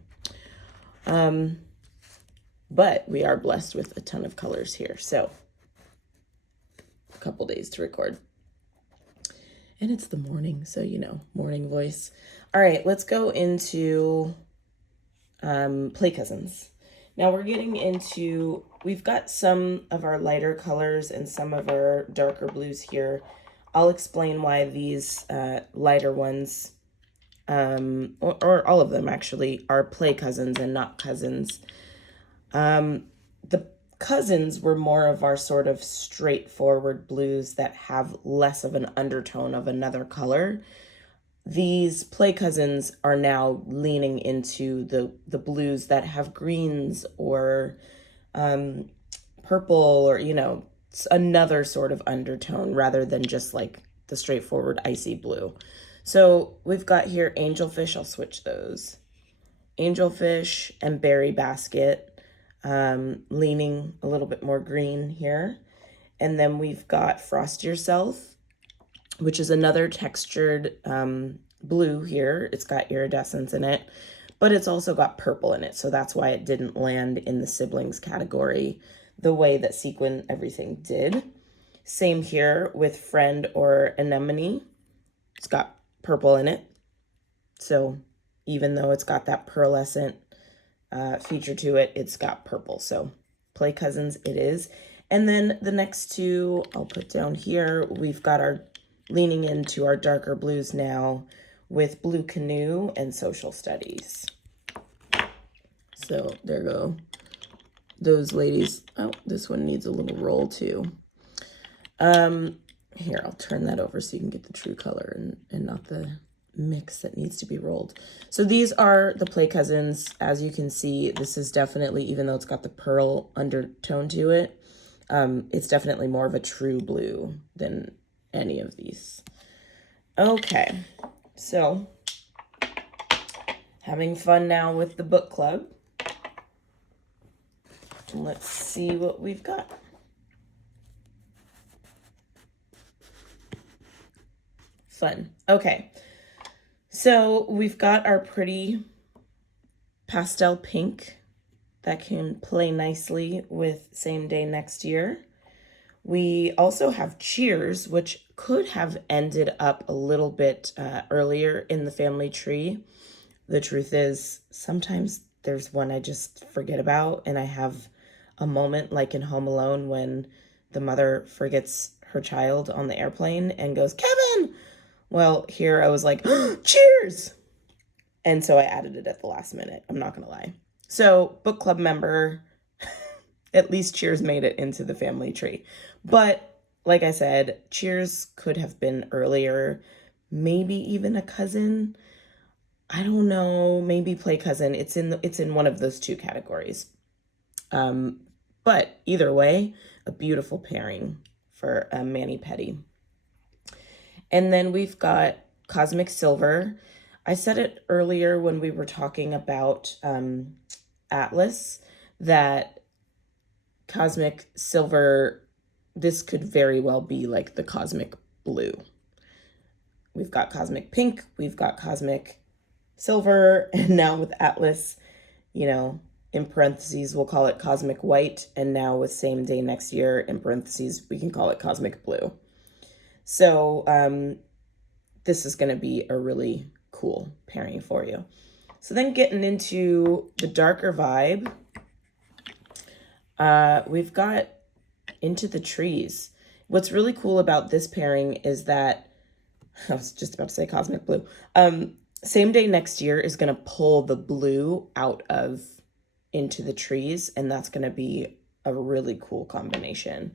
But we are blessed with a ton of colors here, so a couple days to record. And it's the morning, so you know, morning voice. All right, let's go into Play Cousins. Now we're getting into, we've got some of our lighter colors and some of our darker blues here. I'll explain why these lighter ones, or all of them actually, are Play Cousins and not cousins. The cousins were more of our sort of straightforward blues that have less of an undertone of another color. These Play Cousins are now leaning into the blues that have greens or purple or, another sort of undertone rather than just like the straightforward icy blue. So we've got here angelfish. I'll switch those. Angelfish and berry basket, leaning a little bit more green here. And then we've got Frost Yourself, which is another textured blue here. It's got iridescence in it, but it's also got purple in it. So that's why it didn't land in the siblings category the way that Sequin Everything did. Same here with Friend or Anemone. It's got purple in it. So even though it's got that pearlescent feature to it, it's got purple. So Play Cousins it is. And then the next two I'll put down here. We've got our leaning into our darker blues now with Blue Canoe and Social Studies. So there go those ladies. Oh, this one needs a little roll too. Here, I'll turn that over so you can get the true color and not the mix that needs to be rolled. So these are the Play Cousins. As you can see, this is definitely, even though it's got the pearl undertone to it, it's definitely more of a true blue than any of these. Okay, so having fun now with the book club. Let's see what we've got. Fun. Okay, so we've got our pretty pastel pink that can play nicely with Same Day Next Year. We also have Cheers, which could have ended up a little bit earlier in the family tree. The truth is, sometimes there's one I just forget about, and I have a moment like in Home Alone when the mother forgets her child on the airplane and goes, Kevin! Well, here I was like, Cheers! And so I added it at the last minute. I'm not going to lie. So, book club member, at least Cheers made it into the family tree. But like I said, Cheers could have been earlier, maybe even a cousin. I don't know, maybe Play Cousin. It's in one of those two categories. But either way, a beautiful pairing for mani-pedi. And then we've got Cosmic Silver. I said it earlier when we were talking about Atlas that Cosmic Silver, this could very well be like the Cosmic Blue. We've got Cosmic Pink, we've got Cosmic Silver, and now with Atlas, in parentheses, we'll call it Cosmic White, and now with Same Day Next Year, in parentheses, we can call it Cosmic Blue. So this is going to be a really cool pairing for you. So then getting into the darker vibe, we've got Into the Trees. What's really cool about this pairing is that, I was just about to say Cosmic Blue, Same Day Next Year is going to pull the blue out of Into the Trees, and that's going to be a really cool combination.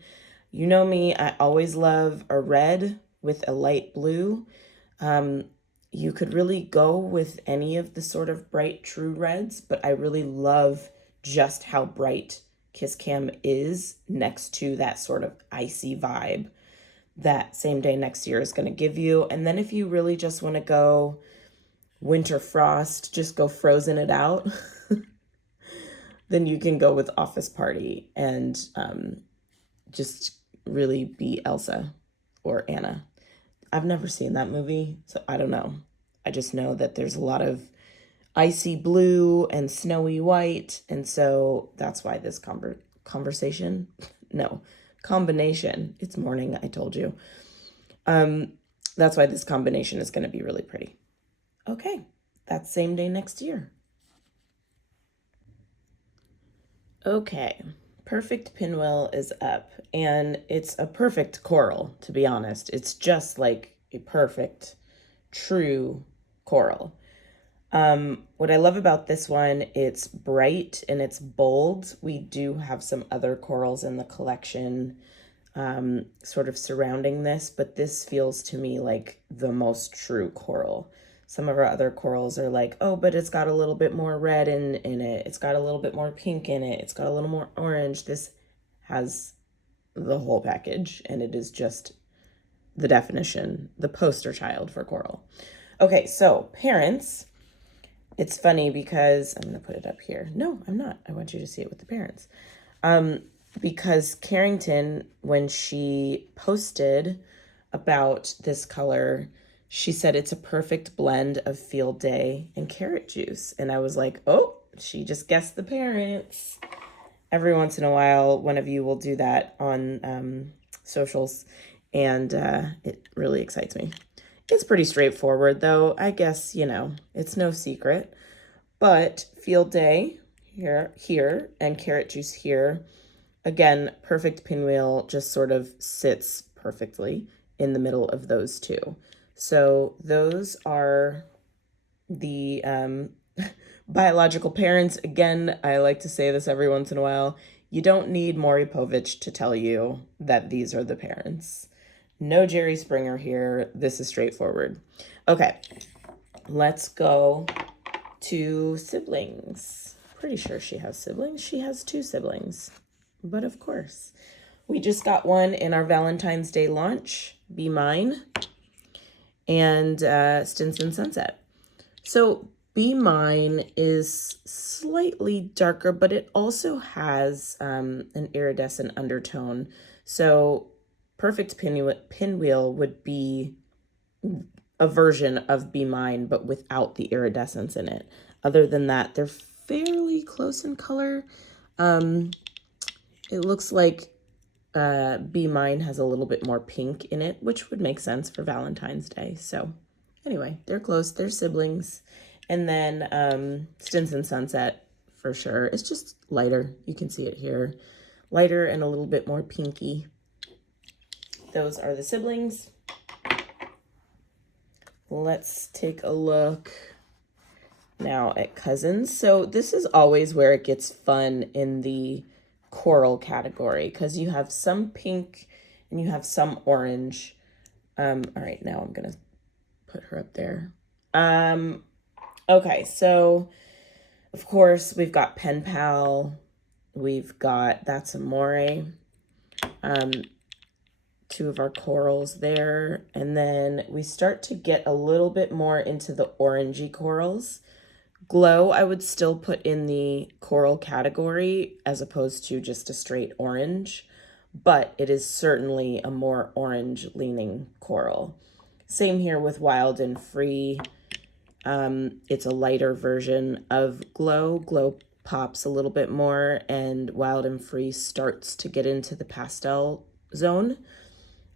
You know me, I always love a red with a light blue. You could really go with any of the sort of bright true reds, but I really love just how bright Kiss Cam is next to that sort of icy vibe that Same Day Next Year is going to give you. And then if you really just want to go winter frost, just go frozen it out, then you can go with Office Party and just really be Elsa or Anna. I've never seen that movie, so I don't know. I just know that there's a lot of icy blue and snowy white, and so that's why this combination, it's morning, I told you. That's why this combination is going to be really pretty. Okay, that's Same Day Next Year. Okay, Perfect Pinwheel is up, and it's a perfect coral, to be honest. It's just like a perfect, true coral. What I love about this one, it's bright and it's bold. We do have some other corals in the collection sort of surrounding this, but this feels to me like the most true coral. Some of our other corals are like, oh, but it's got a little bit more red in it. It's got a little bit more pink in it. It's got a little more orange. This has the whole package, and it is just the definition, the poster child for coral. Okay, so parents, it's funny because I'm going to put it up here. No, I'm not. I want you to see it with the parents. Because Carrington, when she posted about this color, she said it's a perfect blend of Field Day and carrot juice. And I was like, oh, she just guessed the parents. Every once in a while, one of you will do that on socials, and it really excites me. It's pretty straightforward, though. I guess, you know, it's no secret. But Field Day here, and carrot juice here. Again, perfect pinwheel just sort of sits perfectly in the middle of those two. So those are the biological parents. Again, I like to say this every once in a while. You don't need Maury Povich to tell you that these are the parents. No Jerry Springer here. This is straightforward. Okay, let's go to siblings. Pretty sure she has siblings. She has 2 siblings. But of course, we just got one in our Valentine's Day launch, Be Mine, and Stinson Sunset. So Be Mine is slightly darker, but it also has an iridescent undertone. So Perfect Pinwheel would be a version of Be Mine, but without the iridescence in it. Other than that, they're fairly close in color. It looks like Be Mine has a little bit more pink in it, which would make sense for Valentine's Day. So anyway, they're close. They're siblings. And then Stinson Sunset, for sure. It's just lighter. You can see it here. Lighter and a little bit more pinky. Those are the siblings. Let's take a look now at cousins. So this is always where it gets fun in the coral category, because you have some pink and you have some orange. All right, now I'm gonna put her up there. Okay, so of course we've got Pen Pal, we've got That's Amore, 2 of our corals there, and then we start to get a little bit more into the orangey corals. Glow, I would still put in the coral category as opposed to just a straight orange, but it is certainly a more orange-leaning coral. Same here with Wild and Free. It's a lighter version of Glow. Glow pops a little bit more, and Wild and Free starts to get into the pastel zone.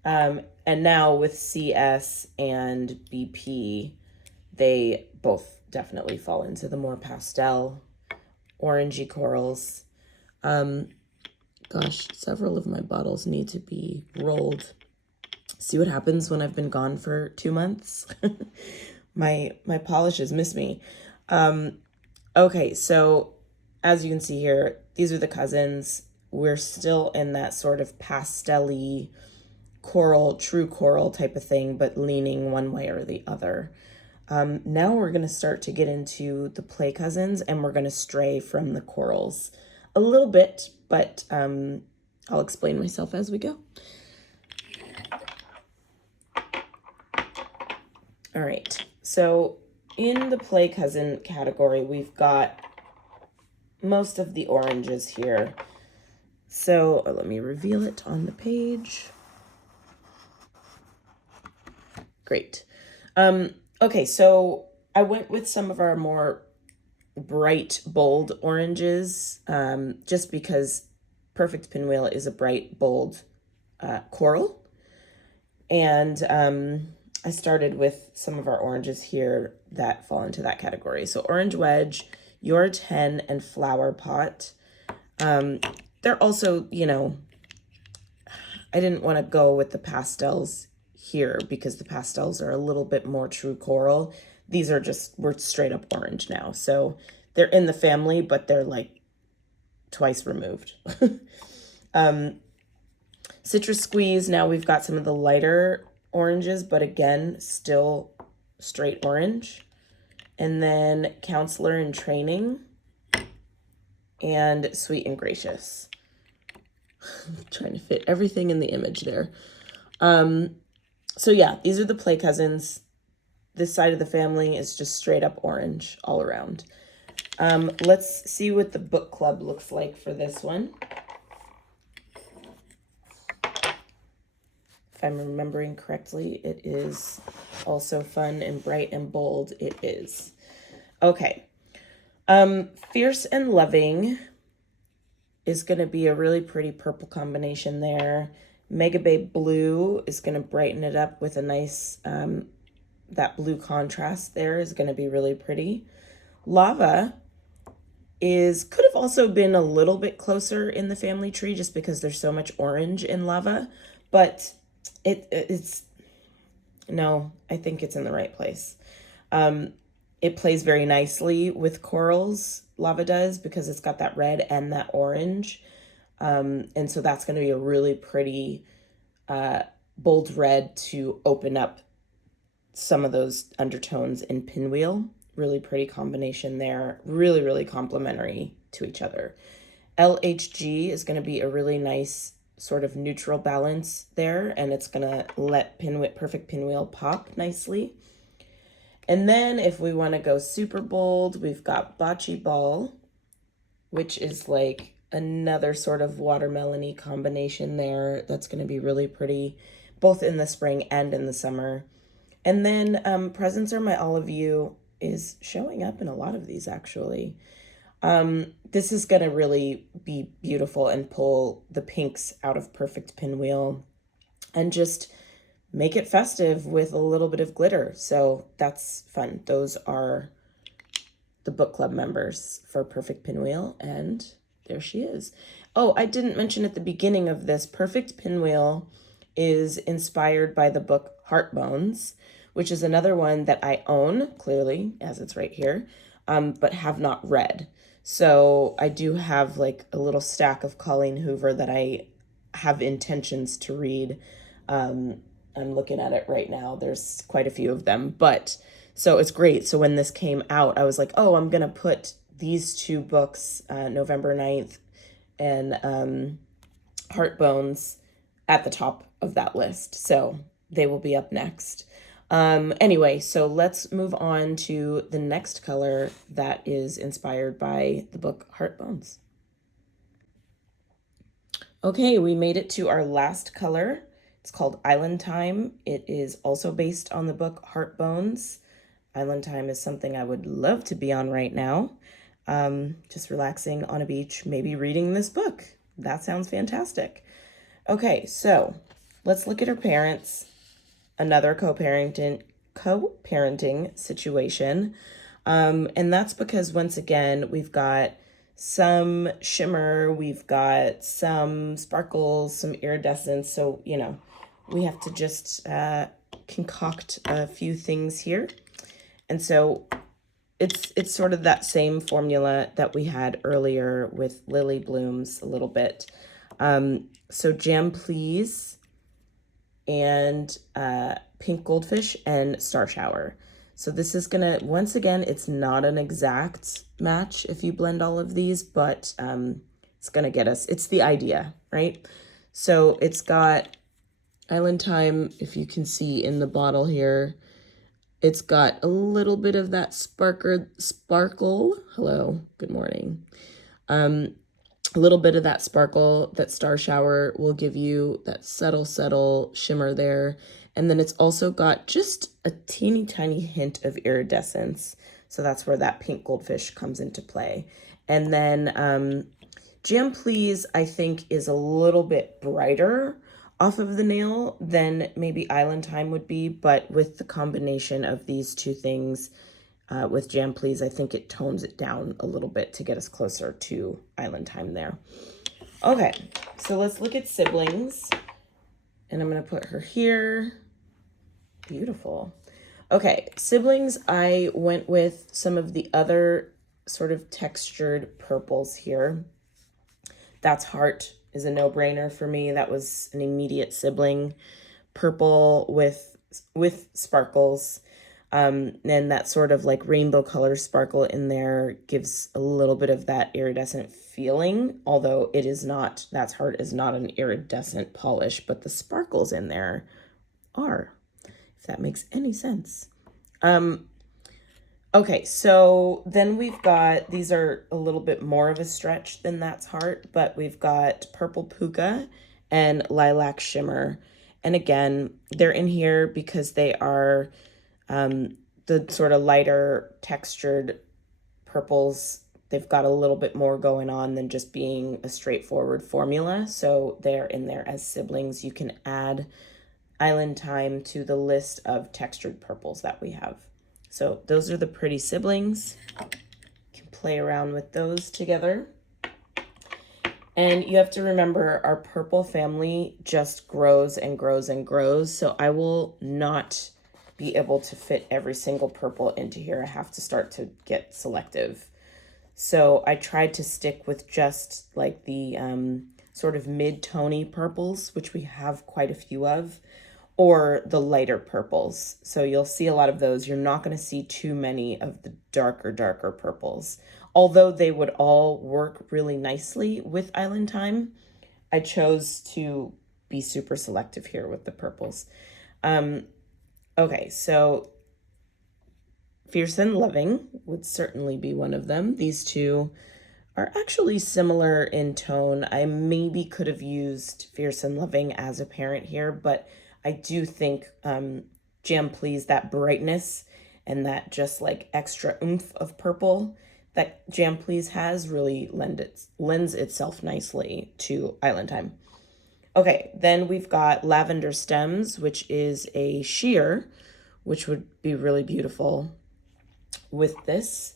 And now with CS and BP, they both definitely fall into the more pastel, orangey corals. Gosh, several of my bottles need to be rolled. See what happens when I've been gone for 2 months? My polishes miss me. Okay, so as you can see here, these are the cousins. We're still in that sort of pastel-y coral, true coral type of thing, but leaning one way or the other. Now we're going to start to get into the play cousins, and we're going to stray from the corals a little bit, but I'll explain myself as we go. All right, so in the play cousin category, we've got most of the oranges here. So let me reveal it on the page. Great. Okay, so I went with some of our more bright, bold oranges, just because Perfect Pinwheel is a bright, bold coral. And I started with some of our oranges here that fall into that category. So Orange Wedge, Your 10, and Flower Pot. They're also, you know, I didn't want to go with the pastels here because the pastels are a little bit more true coral. These are just, we're straight up orange now. So they're in the family, but they're like twice removed. Citrus Squeeze, now we've got some of the lighter oranges, but again, still straight orange. And then Counselor in Training and Sweet and Gracious. I'm trying to fit everything in the image there. So yeah, these are the play cousins. This side of the family is just straight up orange all around. Let's see what the book club looks like for this one. If I'm remembering correctly, it is also fun and bright and bold. It is. Okay. Fierce and Loving is going to be a really pretty purple combination there. Mega Babe Blue is going to brighten it up with a nice, that blue contrast there is going to be really pretty. Lava could have also been a little bit closer in the family tree just because there's so much orange in Lava, but no, I think it's in the right place. It plays very nicely with corals, Lava does, because it's got that red and that orange. And so that's going to be a really pretty bold red to open up some of those undertones in Pinwheel. Really pretty combination there. Really, really complementary to each other. LHG is going to be a really nice sort of neutral balance there, and it's going to let Perfect Pinwheel pop nicely. And then if we want to go super bold, we've got Bocce Ball, which is like another sort of watermelon-y combination there. That's going to be really pretty, both in the spring and in the summer. And then Presents Are My All of You is showing up in a lot of these, actually. This is going to really be beautiful and pull the pinks out of Perfect Pinwheel and just make it festive with a little bit of glitter. So that's fun. Those are the book club members for Perfect Pinwheel, and there she is. Oh, I didn't mention at the beginning of this, Perfect Pinwheel is inspired by the book Heartbones, which is another one that I own, clearly, as it's right here, but have not read. So I do have like a little stack of Colleen Hoover that I have intentions to read. I'm looking at it right now. There's quite a few of them, but so it's great. So when this came out, I was like, oh, I'm going to put these two books, November 9th and Heartbones, at the top of that list. So they will be up next. Anyway, so let's move on to the next color that is inspired by the book Heartbones. Okay, we made it to our last color. It's called Island Time. It is also based on the book Heartbones. Island Time is something I would love to be on right now. Just relaxing on a beach, maybe reading this book. That sounds fantastic. Okay, so let's look at her parents. Another co-parenting situation. And that's because, once again, we've got some shimmer, we've got some sparkles, some iridescence. So, you know, we have to just concoct a few things here. And so it's sort of that same formula that we had earlier with Lily Blooms a little bit. So Jam Please and Pink Goldfish and Star Shower. So this is gonna, once again, it's not an exact match if you blend all of these, but it's gonna get us, it's the idea, right? So it's got Island Time, if you can see in the bottle here, it's got a little bit of that sparkle. Hello, good morning. A little bit of that sparkle that Star Shower will give you, that subtle shimmer there. And then it's also got just a teeny tiny hint of iridescence. So that's where that Pink Goldfish comes into play. And then Jam Please, I think, is a little bit brighter off of the nail than maybe Island Time would be. But with the combination of these two things, with Jam Please, I think it tones it down a little bit to get us closer to Island Time there. Okay, so let's look at Siblings. And I'm going to put her here. Beautiful. Okay, Siblings, I went with some of the other sort of textured purples here. That's Heart is a no-brainer for me. That was an immediate sibling. Purple with sparkles. And that sort of like rainbow color sparkle in there gives a little bit of that iridescent feeling, although it is not, That's Heart is not an iridescent polish, but the sparkles in there are, if that makes any sense. Okay, so then we've got, these are a little bit more of a stretch than That's Heart, but we've got Purple Puka and Lilac Shimmer. And again, they're in here because they are the sort of lighter textured purples. They've got a little bit more going on than just being a straightforward formula. So they're in there as siblings. You can add Island Time to the list of textured purples that we have. So those are the pretty siblings. You can play around with those together. And you have to remember our purple family just grows and grows and grows. So I will not be able to fit every single purple into here. I have to start to get selective. So I tried to stick with just like the sort of mid-tony purples, which we have quite a few of, or the lighter purples. So you'll see a lot of those. You're not going to see too many of the darker purples. Although they would all work really nicely with Island Time, I chose to be super selective here with the purples. Okay, so Fierce and Loving would certainly be one of them. These two are actually similar in tone. I maybe could have used Fierce and Loving as a parent here, but I do think Jam Please, that brightness and that just like extra oomph of purple that Jam Please has really lends itself nicely to Island Time. Okay, then we've got Lavender Stems, which is a sheer, which would be really beautiful with this.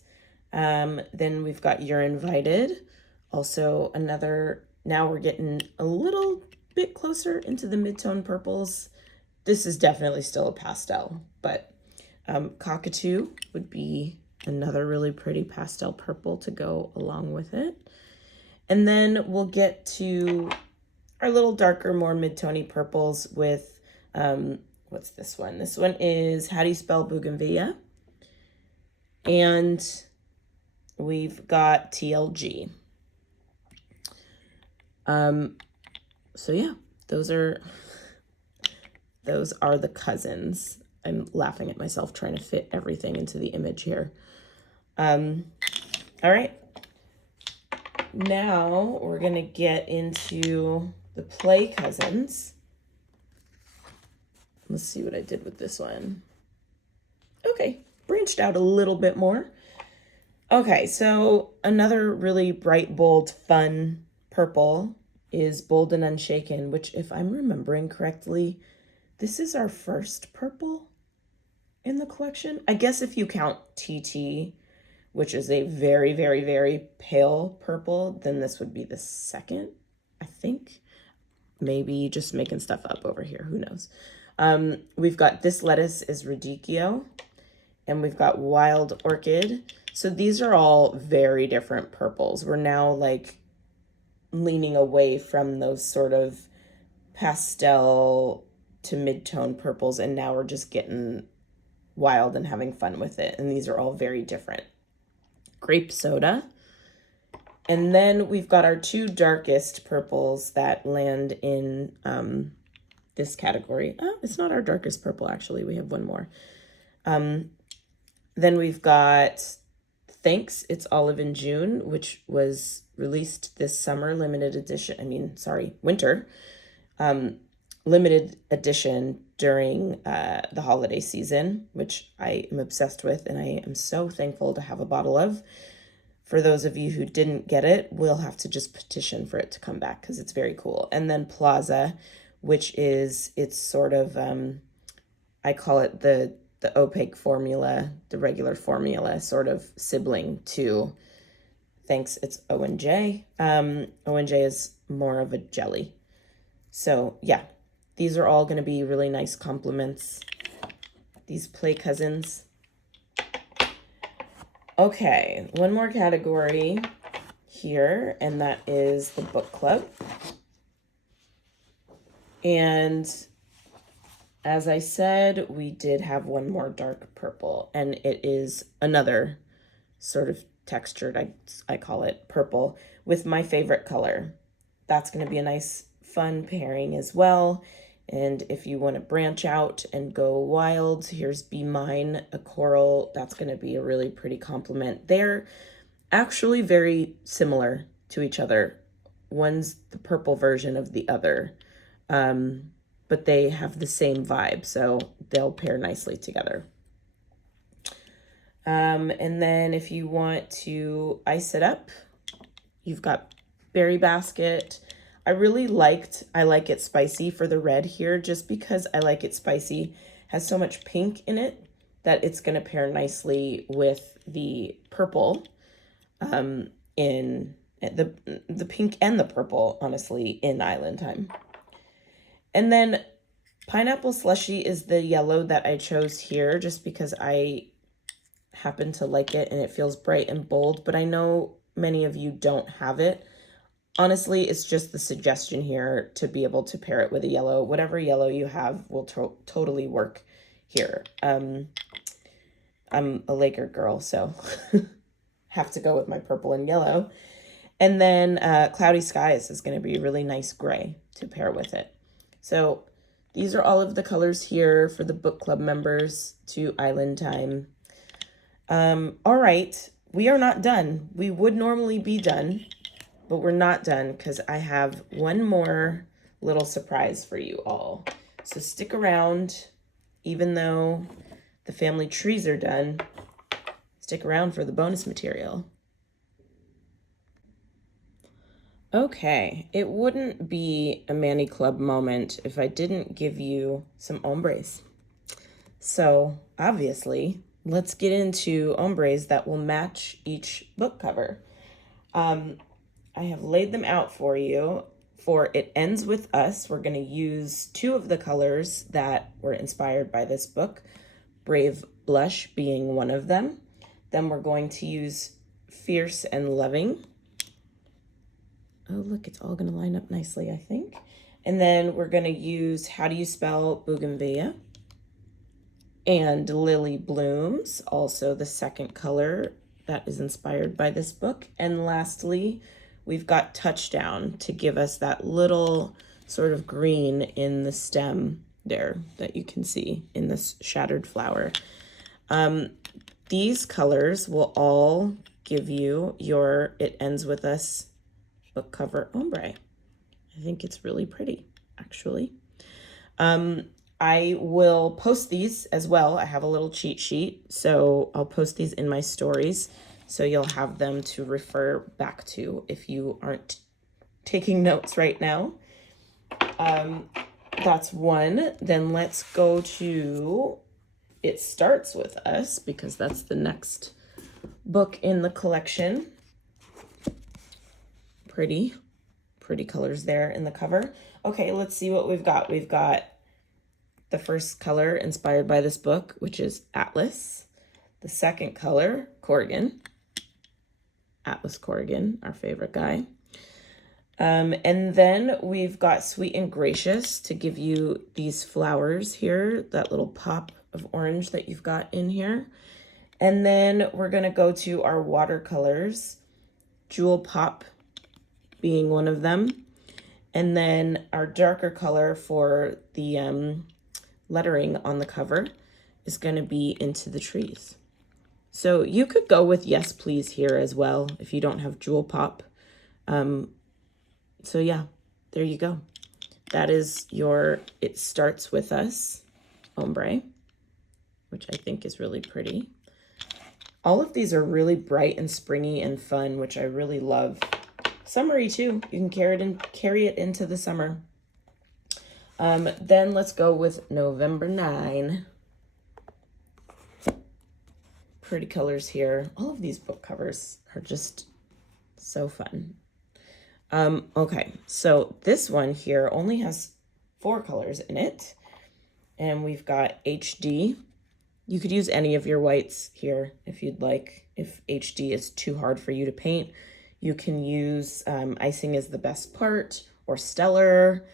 Then we've got You're Invited, also another, now we're getting a little bit closer into the mid-tone purples. This is definitely still a pastel, but Cockatoo would be another really pretty pastel purple to go along with it. And then we'll get to our little darker, more mid-tony purples with, what's this one? This one is How Do You Spell Bougainvillea? And we've got TLG. So yeah, those are the cousins. I'm laughing at myself trying to fit everything into the image here. All right. Now we're going to get into the Play Cousins. Let's see what I did with this one. Okay, branched out a little bit more. Okay, so another really bright, bold, fun purple is Bold and Unshaken, which, if I'm remembering correctly, this is our first purple in the collection. I guess if you count TT, which is a very, very, very pale purple, then this would be the second, I think. Maybe just making stuff up over here, who knows. We've got This Lettuce is Radicchio, and we've got Wild Orchid. So these are all very different purples. We're now like leaning away from those sort of pastel to mid-tone purples, and now we're just getting wild and having fun with it. And these are all very different. Grape Soda. And then we've got our two darkest purples that land in this category. Oh, it's not our darkest purple, actually. We have one more. Then we've got Thanks, It's Olive in June, which was released this summer, winter. Limited edition during the holiday season, which I am obsessed with, and I am so thankful to have a bottle of. For those of you who didn't get it, we'll have to just petition for it to come back because it's very cool. And then Plaza, which is, it's sort of, I call it the opaque formula, the regular formula sort of sibling to Thanks, It's O&J. O&J is more of a jelly. So yeah, these are all going to be really nice compliments. These Play Cousins. Okay, one more category here, and that is the book club. And as I said, we did have one more dark purple, and it is another sort of textured, I call it purple, with my favorite color. That's going to be a nice fun pairing as well. And if you want to branch out and go wild, here's Be Mine, a coral. That's going to be a really pretty complement. They're actually very similar to each other. One's the purple version of the other, but they have the same vibe, so they'll pair nicely together. And then if you want to ice it up, you've got Berry Basket. I like it spicy for the red here, just because I like it spicy. Has so much pink in it that it's going to pair nicely with the purple, in the pink and the purple, honestly, in Island Time. And then Pineapple Slushy is the yellow that I chose here, just because I happen to like it and it feels bright and bold, but I know many of you don't have it. Honestly, it's just the suggestion here to be able to pair it with a yellow. Whatever yellow you have will totally work here. I'm a Laker girl, so have to go with my purple and yellow. And then Cloudy Skies is going to be a really nice gray to pair with it. So these are all of the colors here for the book club members to Island Time. All right, we are not done. We would normally be done, but we're not done because I have one more little surprise for you all. So stick around, even though the family trees are done, stick around for the bonus material. Okay, it wouldn't be a Mani Club moment if I didn't give you some ombres. So obviously, let's get into ombres that will match each book cover. I have laid them out for you. For It Ends With Us, we're going to use two of the colors that were inspired by this book, Brave Blush being one of them. Then we're going to use Fierce and Loving. Oh, look, it's all going to line up nicely, I think. And then we're going to use How Do You Spell Bougainvillea? And Lily Blooms, also the second color that is inspired by this book. And lastly, we've got Touchdown to give us that little sort of green in the stem there that you can see in this shattered flower. These colors will all give you your It Ends With Us book cover ombre. I think it's really pretty, actually. I will post these as well. I have a little cheat sheet, so I'll post these in my stories, so you'll have them to refer back to if you aren't taking notes right now. That's one. Then let's go to It Starts With Us, because that's the next book in the collection. Pretty colors there in the cover. Okay, let's see what we've got. We've got the first color inspired by this book, which is Atlas. The second color, Corgan. Atlas Corgan, our favorite guy. And then we've got Sweet and Gracious to give you these flowers here, that little pop of orange that you've got in here. And then we're going to go to our watercolors, Jewel Pop being one of them. And then our darker color for the lettering on the cover is going to be Into the Trees. So you could go with Yes Please here as well if you don't have Jewel Pop. So yeah, there you go. That is your It Starts With Us ombre, which I think is really pretty. All of these are really bright and springy and fun, which I really love. Summery too. You can carry it into the summer. Then let's go with November 9. Pretty colors here. All of these book covers are just so fun. Okay, so this one here only has 4 colors in it. And we've got HD. You could use any of your whites here if you'd like. If HD is too hard for you to paint, you can use Icing Is the Best Part or Stellar.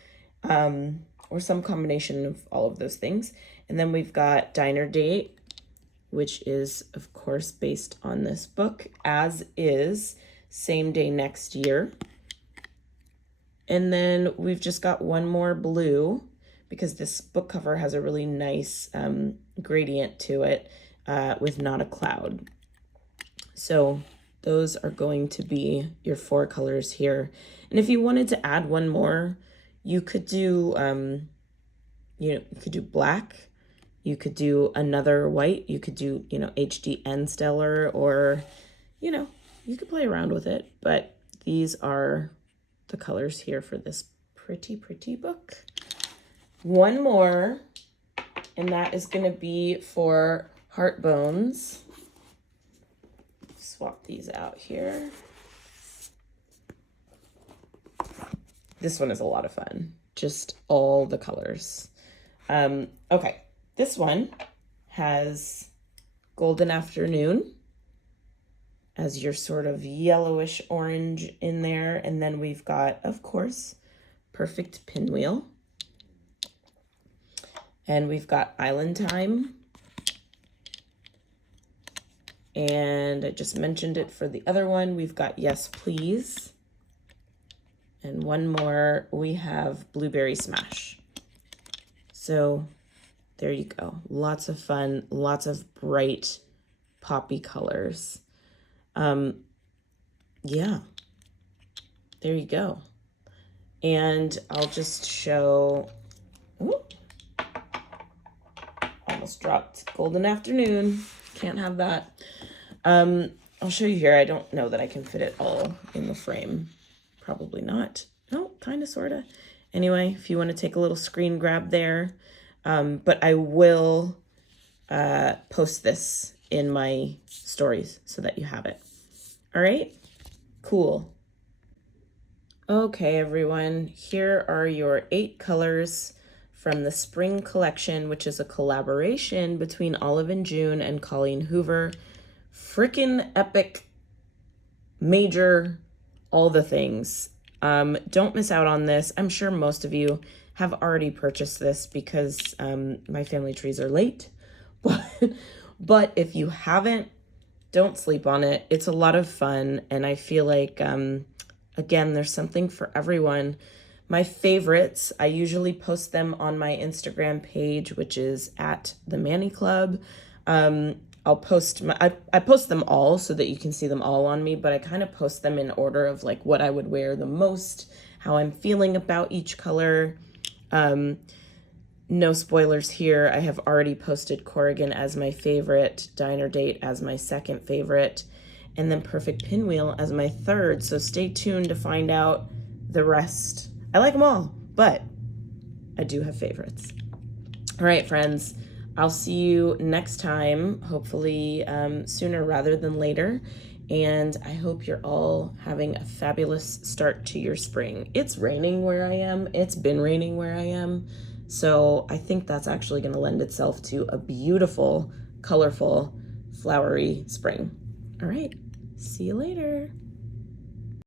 or some combination of all of those things. And then we've got Diner Date, which is, of course, based on this book, as is Same Day Next Year. And then we've just got one more blue, because this book cover has a really nice gradient to it with Not a Cloud. So those are going to be your 4 colors here. And if you wanted to add one more, you could do, you could do black, you could do another white, you could do, HDN Stellar, or, you could play around with it. But these are the colors here for this pretty, pretty book. One more, and that is going to be for Heart Bones. Swap these out here. This one is a lot of fun. Just all the colors. Okay, this one has Golden Afternoon as your sort of yellowish orange in there. And then we've got, of course, Perfect Pinwheel. And we've got Island Time. And I just mentioned it for the other one. We've got Yes Please. And one more, we have Blueberry Smash. So there you go. Lots of fun, lots of bright poppy colors. Yeah, there you go. And I'll just show, almost dropped Golden Afternoon. Can't have that. I'll show you here. I don't know that I can fit it all in the frame. Probably not. No, kind of, sort of. Anyway, if you want to take a little screen grab there. But I will post this in my stories so that you have it. All right? Cool. Okay, everyone. Here are your 8 colors from the spring collection, which is a collaboration between Olive and June and Colleen Hoover. Frickin' epic, major, all the things. Don't miss out on this. I'm sure most of you have already purchased this because my family trees are late. But if you haven't, don't sleep on it. It's a lot of fun, and I feel like, again, there's something for everyone. My favorites, I usually post them on my Instagram page, which is at the Mani Club. I'll post I post them all so that you can see them all on me, but I kind of post them in order of like what I would wear the most, how I'm feeling about each color. No spoilers here. I have already posted Corgan as my favorite, Diner Date as my second favorite, and then Perfect Pinwheel as my third. So stay tuned to find out the rest. I like them all, but I do have favorites. All right, friends. I'll see you next time, hopefully sooner rather than later. And I hope you're all having a fabulous start to your spring. It's raining where I am. It's been raining where I am. So I think that's actually going to lend itself to a beautiful, colorful, flowery spring. All right. See you later.